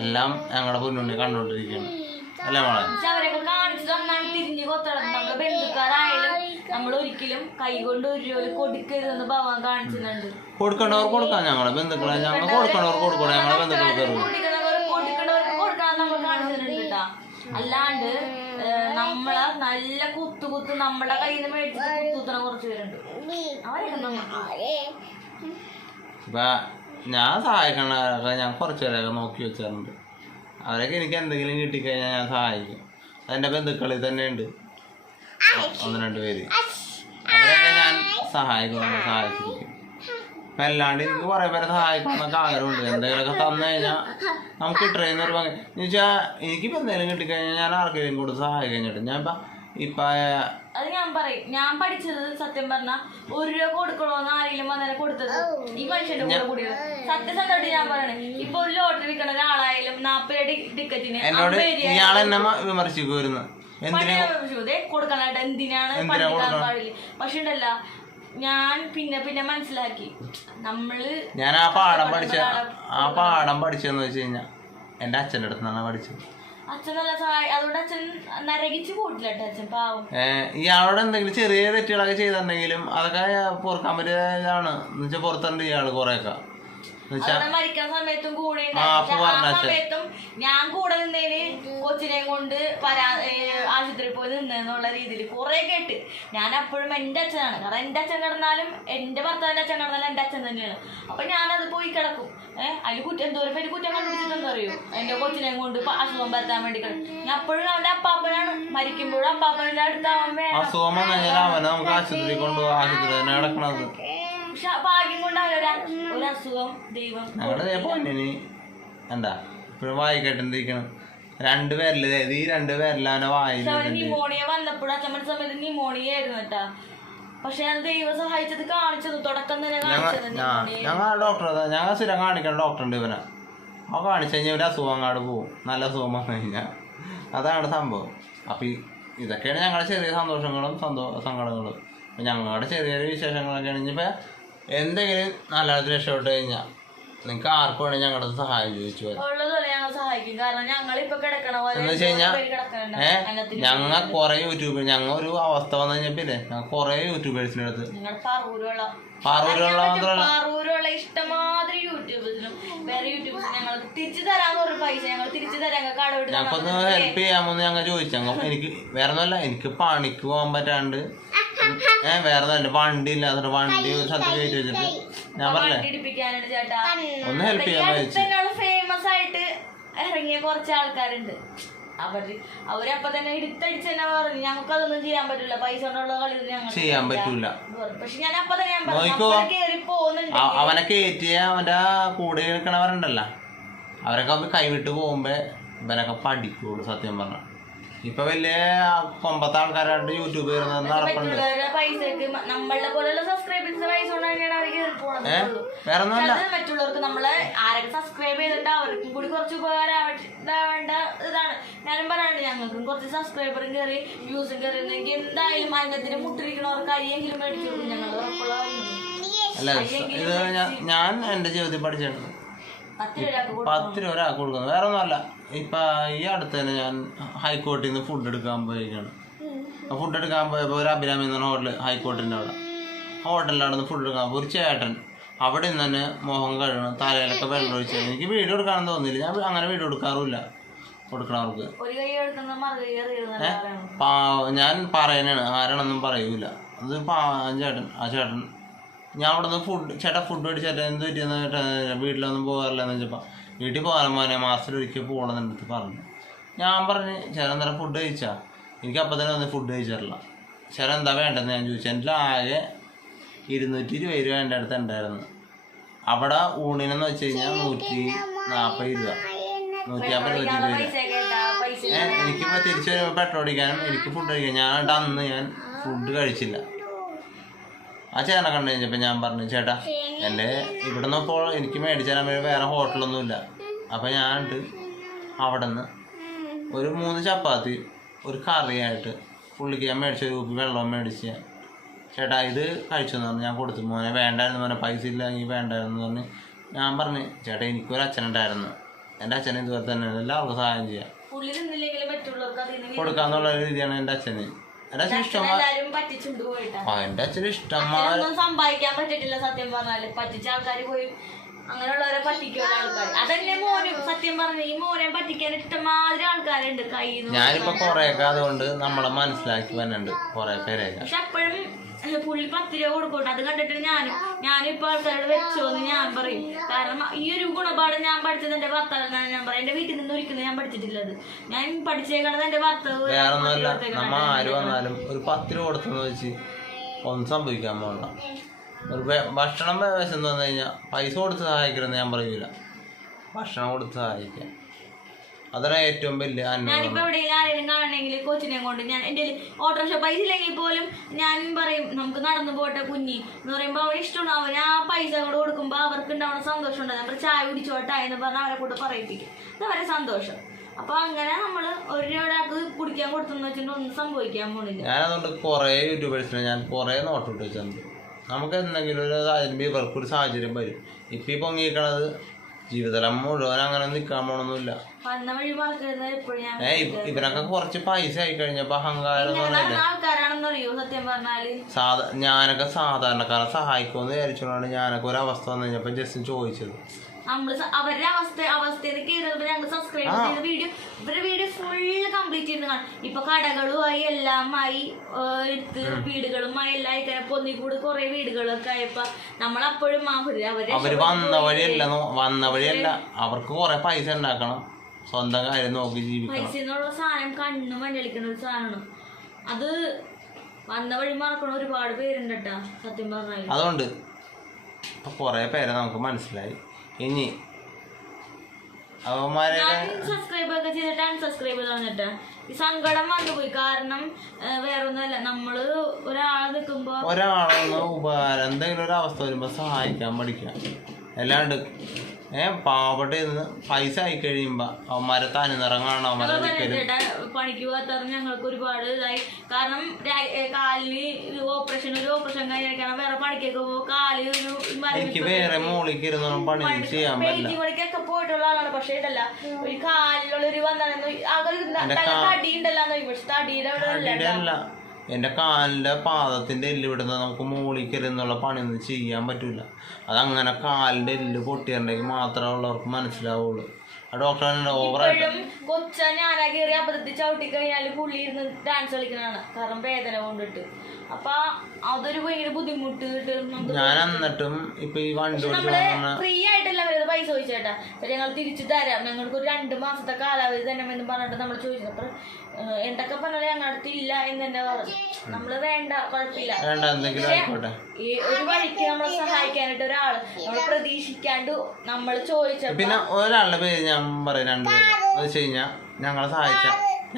എല്ലാം ഞങ്ങളുടെ പൊന്നുണ്ണി കണ്ടോണ്ടിരിക്കുകയാണ് അല്ലേ മോളെ? അവരൊക്കെ കാണിച്ചു തന്നാണ് തിരിഞ്ഞു കൊത്തണം. നമ്മുടെ ബന്ധുക്കാരായാലും നമ്മൾ ഒരിക്കലും കൈകൊണ്ട് ഒരു കൊടുക്കരുതെന്ന് ഭഗവാൻ കാണിച്ചിട്ടുണ്ട്. കൊടുക്കേണ്ടവർക്ക് കൊടുക്കാം. ഞങ്ങളെ ബന്ധുക്കളെ ഞങ്ങൾ കൊടുക്കേണ്ടവർക്ക് കൊടുക്കണം. ഞങ്ങളെ ബന്ധുക്കൾക്ക് കൊടുക്കണവർക്ക് കൊടുക്കാൻ നമ്മൾ കാണിച്ചിട്ടുണ്ട് കേട്ടാ. അല്ലാണ്ട് നമ്മളെ നല്ല കുത്തു നമ്മുടെ കയ്യിൽ നിന്ന് മേടിച്ചിട്ട് കുത്തുത്തണ കുറച്ച് പേരുണ്ട്. അവരൊക്കെ ഇപ്പൊ ഞാൻ സഹായിക്കണവരൊക്കെ ഞാൻ കുറച്ച് പേരൊക്കെ നോക്കി വെച്ചിട്ടുണ്ട്. അവരൊക്കെ എനിക്ക് എന്തെങ്കിലും കിട്ടിക്കഴിഞ്ഞാൽ ഞാൻ സഹായിക്കും. അതെൻ്റെ ബന്ധുക്കളിൽ തന്നെ ഉണ്ട് 1-2 പേര്. അവരൊക്കെ ഞാൻ സഹായിച്ചിരിക്കും. അപ്പം അല്ലാണ്ട് എനിക്ക് കുറേ പേരെ സഹായിക്കണമെന്നൊക്കെ ആഗ്രഹമുണ്ട്. എന്തെങ്കിലുമൊക്കെ തന്നു കഴിഞ്ഞാൽ നമുക്ക് കിട്ടുന്നൊരു പങ്ക് എന്ന് വെച്ചാൽ എനിക്കിപ്പോൾ എന്തെങ്കിലും കിട്ടിക്കഴിഞ്ഞാൽ ഞാൻ ആർക്കെങ്കിലും കൊടുത്ത് സഹായിക്കഴിഞ്ഞിട്ട് ഞാൻ അത് ഞാൻ പറയും. ഞാൻ പഠിച്ചത് സത്യം പറഞ്ഞ 1 രൂപ കൊടുക്കണോന്ന് ആരെങ്കിലും വന്നേരം കൊടുത്തത് ഈ മനുഷ്യന്റെ കൂടെ കൂടിയത്. സത്യസന്ധമായിട്ട് ഞാൻ പറയണേ. ഇപ്പൊ ഒരു ലോട്ടറി വിൽക്കണ ഒരാളായാലും 40 ടിക്കറ്റിന് കൊടുക്കാനായിട്ട് എന്തിനാണ് പഠിക്കാൻ പാടില്ല. പക്ഷെ ഉണ്ടല്ല ഞാൻ പിന്നെ മനസ്സിലാക്കി ഞാൻ ആ പാഠം പഠിച്ചെന്ന് വെച്ച് കഴിഞ്ഞാൽ എൻ്റെ അച്ഛൻ്റെ അടുത്ത് നിന്നാണ് പഠിച്ചത്. അച്ഛൻ നല്ല സഹായം. അതുകൊണ്ട് അച്ഛൻ നരകിച്ച് പോയിട്ടില്ല കേട്ടോ അച്ഛൻ, പാവം. ഇയാളോട് എന്തെങ്കിലും ചെറിയ തെറ്റുകളൊക്കെ ചെയ്തിട്ടുണ്ടെങ്കിലും അതൊക്കെ പൊറുക്കാൻ പറ്റിയതാണ്. എന്നുവെച്ചാൽ പുറത്തുണ്ട് ഇയാള് കൊറേയൊക്കെ മരിക്കുന്ന സമയത്തും കൂടെ സമയത്തും ഞാൻ കൂടെ നിന്നേന് കൊച്ചിനെ കൊണ്ട് ആശുപത്രിയിൽ പോയി നിന്നുള്ള രീതിയിൽ കുറെ കേട്ട്. ഞാൻ അപ്പോഴും എന്റെ അച്ഛനാണ്. കാരണം എന്റെ അച്ഛൻ കിടന്നാലും എന്റെ ഭർത്താവിന്റെ അച്ഛൻ കിടന്നാലും എന്റെ അച്ഛൻ തന്നെയാണ്. അപ്പൊ ഞാനത് പോയി കിടക്കും. അതിൽ എന്തോരം പേര് കുറ്റം കണ്ടുപിടിച്ചിട്ടെന്ന് അറിയൂ. എന്റെ കൊച്ചിനെ കൊണ്ട് അസുഖം വരുത്താൻ വേണ്ടി കിടക്കും. ഞാൻ അപ്പോഴും അവന്റെ അപ്പാപ്പനാണ്. മരിക്കുമ്പോഴും അപ്പാപ്പന്റെ അടുത്താവാൻ പക്ഷെ ഭാഗ്യം കൊണ്ടാണ് ഒരസുഖം ദൈവം എന്താ ഇപ്പോഴും വായിക്കേണ്ടിരിക്കണം. രണ്ടുപേരില് ഈ രണ്ടുപേരില്ല അവനെ വായില്ല. ന്യൂമോണിയ വന്നപ്പോഴും അച്ഛമ്മ സമയത്ത് ന്യൂമോണിയ ആയിരുന്നു കേട്ടാ. പക്ഷെ ഞാൻ ദൈവം സഹായിച്ചത് കാണിച്ചത് തുടക്കം തന്നെ ഞങ്ങൾ ഡോക്ടർ ഞങ്ങൾ സ്ഥിരം കാണിക്കണം ഡോക്ടറുണ്ട് ഇവനെ. അവ കാണിച്ചു കഴിഞ്ഞാൽ ഇവര് അസുഖം അങ്ങാട് പോവും. നല്ല അസുഖം വന്നു കഴിഞ്ഞാൽ അതാണ് സംഭവം. അപ്പൊ ഇതൊക്കെയാണ് ഞങ്ങളുടെ ചെറിയ സന്തോഷങ്ങളും സങ്കടങ്ങളും. അപ്പൊ ഞങ്ങളുടെ ചെറിയ ചെറിയ വിശേഷങ്ങളൊക്കെ ആണെങ്കിൽ ഇപ്പൊ എന്തെങ്കിലും നല്ല രക്ഷപ്പെട്ട് കഴിഞ്ഞാൽ നിങ്ങൾക്ക് ആർക്കും വേണമെങ്കിൽ ഞങ്ങളുടെ സഹായം ചോദിച്ചു എന്ന് വെച്ച് കഴിഞ്ഞാൽ ഞങ്ങൾ കുറെ യൂട്യൂബ് ഞങ്ങൾ ഒരു അവസ്ഥ വന്നു കഴിഞ്ഞപ്പില്ലേ ഞങ്ങൾ കുറെ യൂട്യൂബേഴ്സിന്റെ അടുത്ത് പാറൂരുള്ള മാത്രമല്ല ഇഷ്ടമാതിരി യൂട്യൂബേഴ്സിനും വേറെ യൂട്യൂബേഴ്സിനും ഞങ്ങൾക്ക് തിരിച്ചു തരാന്ന് പറഞ്ഞ പൈസ ഞങ്ങൾ തിരിച്ചു തരാം. ഞങ്ങൾക്കൊന്ന് ഹെൽപ്പ് ചെയ്യാമോന്ന് ഞങ്ങൾ ചോദിച്ചു. എനിക്ക് വേറെ ഒന്നുമല്ല, എനിക്ക് പണിക്ക് പോകാൻ പറ്റാണ്ട് വേറെ ഒന്നുമല്ല, വണ്ടി ഇല്ലാതെ വണ്ടി ഒരു സ്ഥലത്ത് കയറ്റി വെച്ചിട്ട് ഞാൻ പറഞ്ഞേ ഒന്ന് ഹെൽപ്പ് ചെയ്യാൻ ചോദിച്ചു. ഫേമസ് ആയിട്ട് ഇറങ്ങിയ കുറച്ച് ആൾക്കാരുണ്ട്. അവരപ്പൊ തന്നെ എടുത്തടിച്ച് തന്നെ പറഞ്ഞു ഞങ്ങൾക്ക് അതൊന്നും ചെയ്യാൻ പറ്റില്ല, പൈസ കൊണ്ടുള്ള കളി ചെയ്യാൻ പറ്റൂല. പക്ഷെ ഞാൻ അപ്പൊ തന്നെ കേറി പോകുന്നുണ്ട്. അവനെ കയറ്റിയ അവന്റെ കൂടെ നിൽക്കണവരുണ്ടല്ലോ അവരൊക്കെ കൈവിട്ട് പോകുമ്പോ ഇവനൊക്കെ പഠിക്കുള്ളൂ സത്യം പറഞ്ഞ. ഇപ്പൊ വലിയ കൊമ്പത്തെ ആൾക്കാരായിട്ട് യൂട്യൂബ് നടപ്പുണ്ട്. നമ്മളെ പോലുള്ള സബ്സ്ക്രൈബേഴ്സ് പൈസ വേറെ ഒന്നുമല്ല, മറ്റുള്ളവർക്ക് നമ്മളെ ആരൊക്കെ സബ്സ്ക്രൈബ് ചെയ്തിട്ട് അവർക്കും കൂടി കുറച്ച് ഉപകാരമാവേണ്ട ഇതാണ് ഞാനും പറയാണ്ട്. ഞങ്ങൾക്കും കുറച്ച് സബ്സ്ക്രൈബറും കയറി വ്യൂസും കയറിയെങ്കിൽ എന്തായാലും അന്നത്തിന് മുട്ടിരിക്കണവർക്ക് അരിയെങ്കിലും മേടിച്ചു കൊടുക്കും ഞങ്ങൾ ഉറപ്പുള്ള. അല്ല ഇത് ഞാൻ എന്റെ ജീവിതത്തിൽ പഠിച്ചിട്ടുണ്ട്. 10 രൂപ ഒരാൾക്ക് കൊടുക്കുന്നത് വേറെ ഒന്നുമല്ല. ഇപ്പൊ ഈ അടുത്ത് തന്നെ ഞാൻ ഹൈക്കോർട്ടിൽ നിന്ന് ഫുഡ് എടുക്കാൻ പോയിരിക്കുകയാണ്. ഫുഡ് എടുക്കാൻ പോയപ്പോൾ ഒരു അഭിരാമി എന്ന് പറഞ്ഞ ഹോട്ടൽ ഹൈക്കോർട്ടിൻ്റെ അവിടെ ഹോട്ടലിൻ്റെ അവിടെ നിന്ന് ഫുഡ് എടുക്കാൻ പോയി. ഒരു ചേട്ടൻ അവിടെ നിന്ന് തന്നെ മുഖം കഴുകണം, തലയിലൊക്കെ വെള്ളം ഒഴിച്ചത്. എനിക്ക് വീഡിയോ എടുക്കാനൊന്നും തോന്നിയില്ല, ഞാൻ അങ്ങനെ വീഡിയോ എടുക്കാറുമില്ല കൊടുക്കണവർക്ക്. ഞാൻ പറയാനാണ്, ആരാണെന്നും പറയൂല. അത് ചേട്ടൻ ആ ചേട്ടൻ ഞാൻ അവിടെ നിന്ന് ചേട്ടാ ഫുഡ് മേടിച്ചേട്ടാ എന്ത് പറ്റിയെന്ന് ചേട്ടാ വീട്ടിലൊന്നും പോകാറില്ലെന്ന് വെച്ചപ്പോൾ വീട്ടിൽ പോകാൻ മോനെ മാസത്തിലൊരിക്കൽ പോകണമെന്ന് എടുത്ത് പറഞ്ഞു. ഞാൻ പറഞ്ഞു ചേട്ടൻ എന്താ ഫുഡ് കഴിച്ചാൽ എനിക്ക് അപ്പം തന്നെ വന്ന് ഫുഡ് കഴിച്ചിട്ടില്ല. ചേട്ടൻ എന്താ വേണ്ടതെന്ന് ഞാൻ ചോദിച്ചു. എൻ്റെ ആകെ 220 രൂപ എൻ്റെ അടുത്ത് ഉണ്ടായിരുന്നു. അവിടെ ഊണിനെന്ന് വെച്ച് കഴിഞ്ഞാൽ 140 രൂപ 150 രൂപ. എനിക്കിപ്പോൾ തിരിച്ചു വരുമ്പോൾ പെട്രോൾ അടിക്കാനും എനിക്ക് ഫുഡ് കഴിക്കാൻ ഞാൻ അന്ന് ഞാൻ ഫുഡ് കഴിച്ചില്ല. ആ ചേട്ടനെ കണ്ടു കഴിഞ്ഞപ്പോൾ ഞാൻ പറഞ്ഞു ചേട്ടാ എൻ്റെ ഇവിടെ നിന്ന് ഇപ്പോൾ എനിക്ക് മേടിച്ചു തരാൻ വേറെ ഹോട്ടലൊന്നുമില്ല. അപ്പം ഞാനിട്ട് അവിടെ നിന്ന് ഒരു 3 ചപ്പാത്തി ഒരു കറിയായിട്ട് പുള്ളിക്ക് ഞാൻ മേടിച്ച ഒരു കുപ്പി വെള്ളം മേടിച്ച് ചേട്ടാ ഇത് കഴിച്ചെന്ന് പറഞ്ഞു. ഞാൻ കൊടുത്തു. മോനെ വേണ്ടായിരുന്നു, മോനെ പൈസ ഇല്ല എനിക്ക് വേണ്ടായിരുന്നു പറഞ്ഞ് ഞാൻ പറഞ്ഞു ചേട്ടാ എനിക്കൊരു അച്ഛനുണ്ടായിരുന്നു, എൻ്റെ അച്ഛനെ ഇതുപോലെ തന്നെ എല്ലാവർക്കും സഹായം ചെയ്യാം കൊടുക്കാന്നുള്ള രീതിയാണ് എൻ്റെ അച്ഛന്. എന്റെ അച്ഛന് ഇഷ്ടംമാരെ സമ്പാദിക്കാൻ പറ്റിട്ടില്ല സത്യം പറഞ്ഞാല്. പറ്റിച്ച ആൾക്കാർ പോയി അങ്ങനെയുള്ളവരെ പറ്റിക്കുന്ന ആൾക്കാർ അതന്നെ മോനും സത്യം പറഞ്ഞ ഈ മോനെ പറ്റിക്കാൻ ഇഷ്ടമാതിരി ആൾക്കാരുണ്ട് കയ്യിൽ. ഞാനിപ്പോ കൊറേയൊക്കെ അതുകൊണ്ട് നമ്മളെ മനസ്സിലാക്കി വരുന്നുണ്ട് കുറെ പേരെയൊക്കെ. പക്ഷെ അപ്പോഴും പുള്ളി 10 രൂപ കൊടുക്കട്ടെ. അത് കണ്ടിട്ട് ഞാനിപ്പോ ആൾക്കാരോട് വെച്ചോന്ന് ഞാൻ പറയും. കാരണം ഈ ഒരു ഗുണപാഠം ഞാൻ പഠിച്ചത് എന്റെ ഭർത്താവ്. ഞാൻ പറയും എന്റെ വീട്ടിൽ നിന്ന് ഒരിക്കലും ഞാൻ പഠിച്ചിട്ടില്ലത്. ഞാൻ പഠിച്ചേക്കണത് എന്റെ ഭർത്താവ്. വേറെ ഒന്നുമല്ല, നമ്മ ആര് വന്നാലും ഒരു 10 രൂപ കൊടുത്തെന്ന് വെച്ച് ഒന്നും സംഭവിക്കാൻ പോകണ്ട. ഒരു ഭക്ഷണം വിശന്ന് വന്നു കഴിഞ്ഞാൽ പൈസ കൊടുത്ത് സഹായിക്കണമെന്ന് ഞാൻ പറയൂല, ഭക്ഷണം കൊടുത്ത് സഹായിക്കാം. അതാണ് ഏറ്റവും വലിയ. ഞാനിപ്പോ എവിടെയെങ്കിലും ആരെങ്കിലും കാണണമെങ്കിൽ കൊച്ചിനെ കൊണ്ട് ഞാൻ എന്റെ ഓട്ടോറിക്ഷ പൈസ ഇല്ലെങ്കിൽ പോലും ഞാൻ പറയും നമുക്ക് നടന്നു പോട്ടെ കുഞ്ഞി എന്ന് പറയുമ്പോൾ അവന് ഇഷ്ടമാണ്. അവന് ആ പൈസ കൂടെ കൊടുക്കുമ്പോൾ അവർക്ക് ഉണ്ടാവുന്ന സന്തോഷം ഉണ്ട്. നമ്മൾ ചായ കുടിച്ചോട്ടെ എന്ന് പറഞ്ഞാൽ അവരെ കൂടെ പറയിപ്പിക്കും, അതവരെ സന്തോഷം. അപ്പൊ അങ്ങനെ നമ്മള് ഒരാൾക്ക് കുടിക്കാൻ കൊടുത്തെന്ന് വെച്ചിട്ട് ഒന്നും സംഭവിക്കാൻ പോണില്ല. ഞാനതുകൊണ്ട് കുറെ യൂട്യൂബേഴ്സിനെ ഞാൻ കുറെ നോട്ടിട്ട് വെച്ചിട്ടുണ്ട്. നമുക്ക് എന്തെങ്കിലും ഇവർക്കൊരു സാഹചര്യം വരും. ഇപ്പൊ ഈ പൊങ്ങിക്കണത് ജീവിതം മുഴുവൻ അങ്ങനെ നിൽക്കാൻ പോണൊന്നുമില്ല. ഇവരൊക്കെ കുറച്ച് പൈസ ആയി കഴിഞ്ഞപ്പോ അഹങ്കാരം ഞാനൊക്കെ സാധാരണക്കാരെ സഹായിക്കുമെന്ന് വിചാരിച്ചോണ്ടാണ് ഞാനൊക്കെ ഒരു അവസ്ഥ വന്നു കഴിഞ്ഞപ്പോ ജസ്റ്റ് ചോദിച്ചത്. അവരുടെ അവസ്ഥയിൽ കയറുമ്പോ ഞങ്ങൾ സബ്സ്ക്രൈബ് ചെയ്ത വീഡിയോ ഫുള്ള് കംപ്ലീറ്റ് ചെയ്ത് കാണും. ഇപ്പൊ കടകളുമായി എല്ലാമായി എടുത്ത് വീടുകളുമായി എല്ലാം ആയിക്കാൻ പൊന്നിക്കൂട് കുറെ വീടുകളൊക്കെ ആയപ്പോ നമ്മളപ്പോഴും അവര് വന്ന വഴിയല്ല അവർക്ക് കുറെ പൈസ ഉണ്ടാക്കണം, സ്വന്തം കാര്യം നോക്കി ജീവിക്കണം. പൈസ എന്നുള്ള സാധനം കണ്ണു മഞ്ഞളിക്കുന്ന ഒരു സാധനമാണ്. അത് വന്ന വഴി മറക്കണ ഒരുപാട് പേരുണ്ട് കേട്ടാ സത്യം പറഞ്ഞാൽ. അതുകൊണ്ട് ഇപ്പൊ കുറെ പേരെ നമുക്ക് മനസ്സിലായി. ഇനി അവന്മാരെ സബ്സ്ക്രൈബ് ഒക്കെ ചെയ്തിട്ട് അൺസബ്സ്ക്രൈബ് തന്നിട്ട് ഈ സങ്കടം വന്നുപോയി. കാരണം വേറെ ഒന്നുമല്ല, നമ്മള് ഒരാളെ നിൽക്കുമ്പോ ഒരാളൊന്ന് ഉപകാരം എന്തെങ്കിലും ഒരു അവസ്ഥ വരുമ്പോ സഹായിക്കാൻ പഠിക്കാം. അല്ലാണ്ട് പാവപ്പെട്ട ഇരുന്ന് പൈസ ആയി കഴിയുമ്പോ അവന്മാരെ തനിനിറം കാണാൻ പണിക്ക് പോകാത്ത ഞങ്ങൾക്ക് ഒരുപാട് ഇതായി. കാരണം കാലിന് ഒരു ഓപ്പറേഷൻ കഴിഞ്ഞാൽ വേറെ പണിക്കൊക്കെ പോകുമ്പോ കാല് എനിക്ക് വേറെ മോളിക്ക് ഇരുന്ന് പണി ചെയ്യാൻ പറ്റില്ല. പണിക്കൊക്കെ പോയിട്ടുള്ള ആളാണ്. പക്ഷെ ഇതല്ല, ഒരു കാലിലുള്ള ഒരു വന്നാണെന്ന് തടി ഉണ്ടല്ലോ, പക്ഷെ തടിയുടെ അല്ല, എൻ്റെ കാലിൻ്റെ പാദത്തിൻ്റെ എല്ല് വിടുന്ന നമുക്ക് മോളിക്കരുന്നുള്ള പണിയൊന്നും ചെയ്യാൻ പറ്റില്ല. അതങ്ങനെ കാലിൻ്റെ എല്ല് പൊട്ടിയിട്ടുണ്ടെങ്കിൽ മാത്രമേ ഉള്ളവർക്ക് മനസ്സിലാവുള്ളൂ. ആ ഡോക്ടറിൻ്റെ ഓവറായിട്ട് കൊച്ച ഞാനാ കയറി അബദ്ധത്തിൽ ചവിട്ടി കഴിഞ്ഞാൽ പുള്ളി ഇരുന്ന് ഡാൻസ് കളിക്കുന്നതാണ്. കാരണം വേദന കൊണ്ടിട്ട്. അപ്പൊ അതൊരു ഭയങ്കര ബുദ്ധിമുട്ട്. ഞാൻ എന്നിട്ടും ഇപ്പൊ ഈ വണ്ടി ഫ്രീ ആയിട്ടല്ല അവരത് പൈസ ചോദിച്ചേട്ടാ, ഞങ്ങൾ തിരിച്ചു തരാം, ഞങ്ങൾക്ക് ഒരു 2 മാസത്തെ കാലാവധി തന്നെ എന്ന് പറഞ്ഞിട്ട് നമ്മൾ ചോദിച്ചത്. അപ്പൊ എന്തൊക്കെ പറഞ്ഞാലും ഞങ്ങളുടെ അടുത്ത് ഇല്ല എന്ന് തന്നെ പറഞ്ഞു. നമ്മള് വേണ്ട, കുഴപ്പമില്ല, ഒരു വഴിക്ക് നമ്മളെ സഹായിക്കാനായിട്ട് ഒരാള് നമ്മൾ പ്രതീക്ഷിക്കാണ്ട് നമ്മൾ ചോദിച്ച. പിന്നെ ഒരാളുടെ പേര് ഞാൻ പറയാം, 2 പേര്. അത് വെച്ച് കഴിഞ്ഞാൽ ഞങ്ങളെ സഹായിച്ച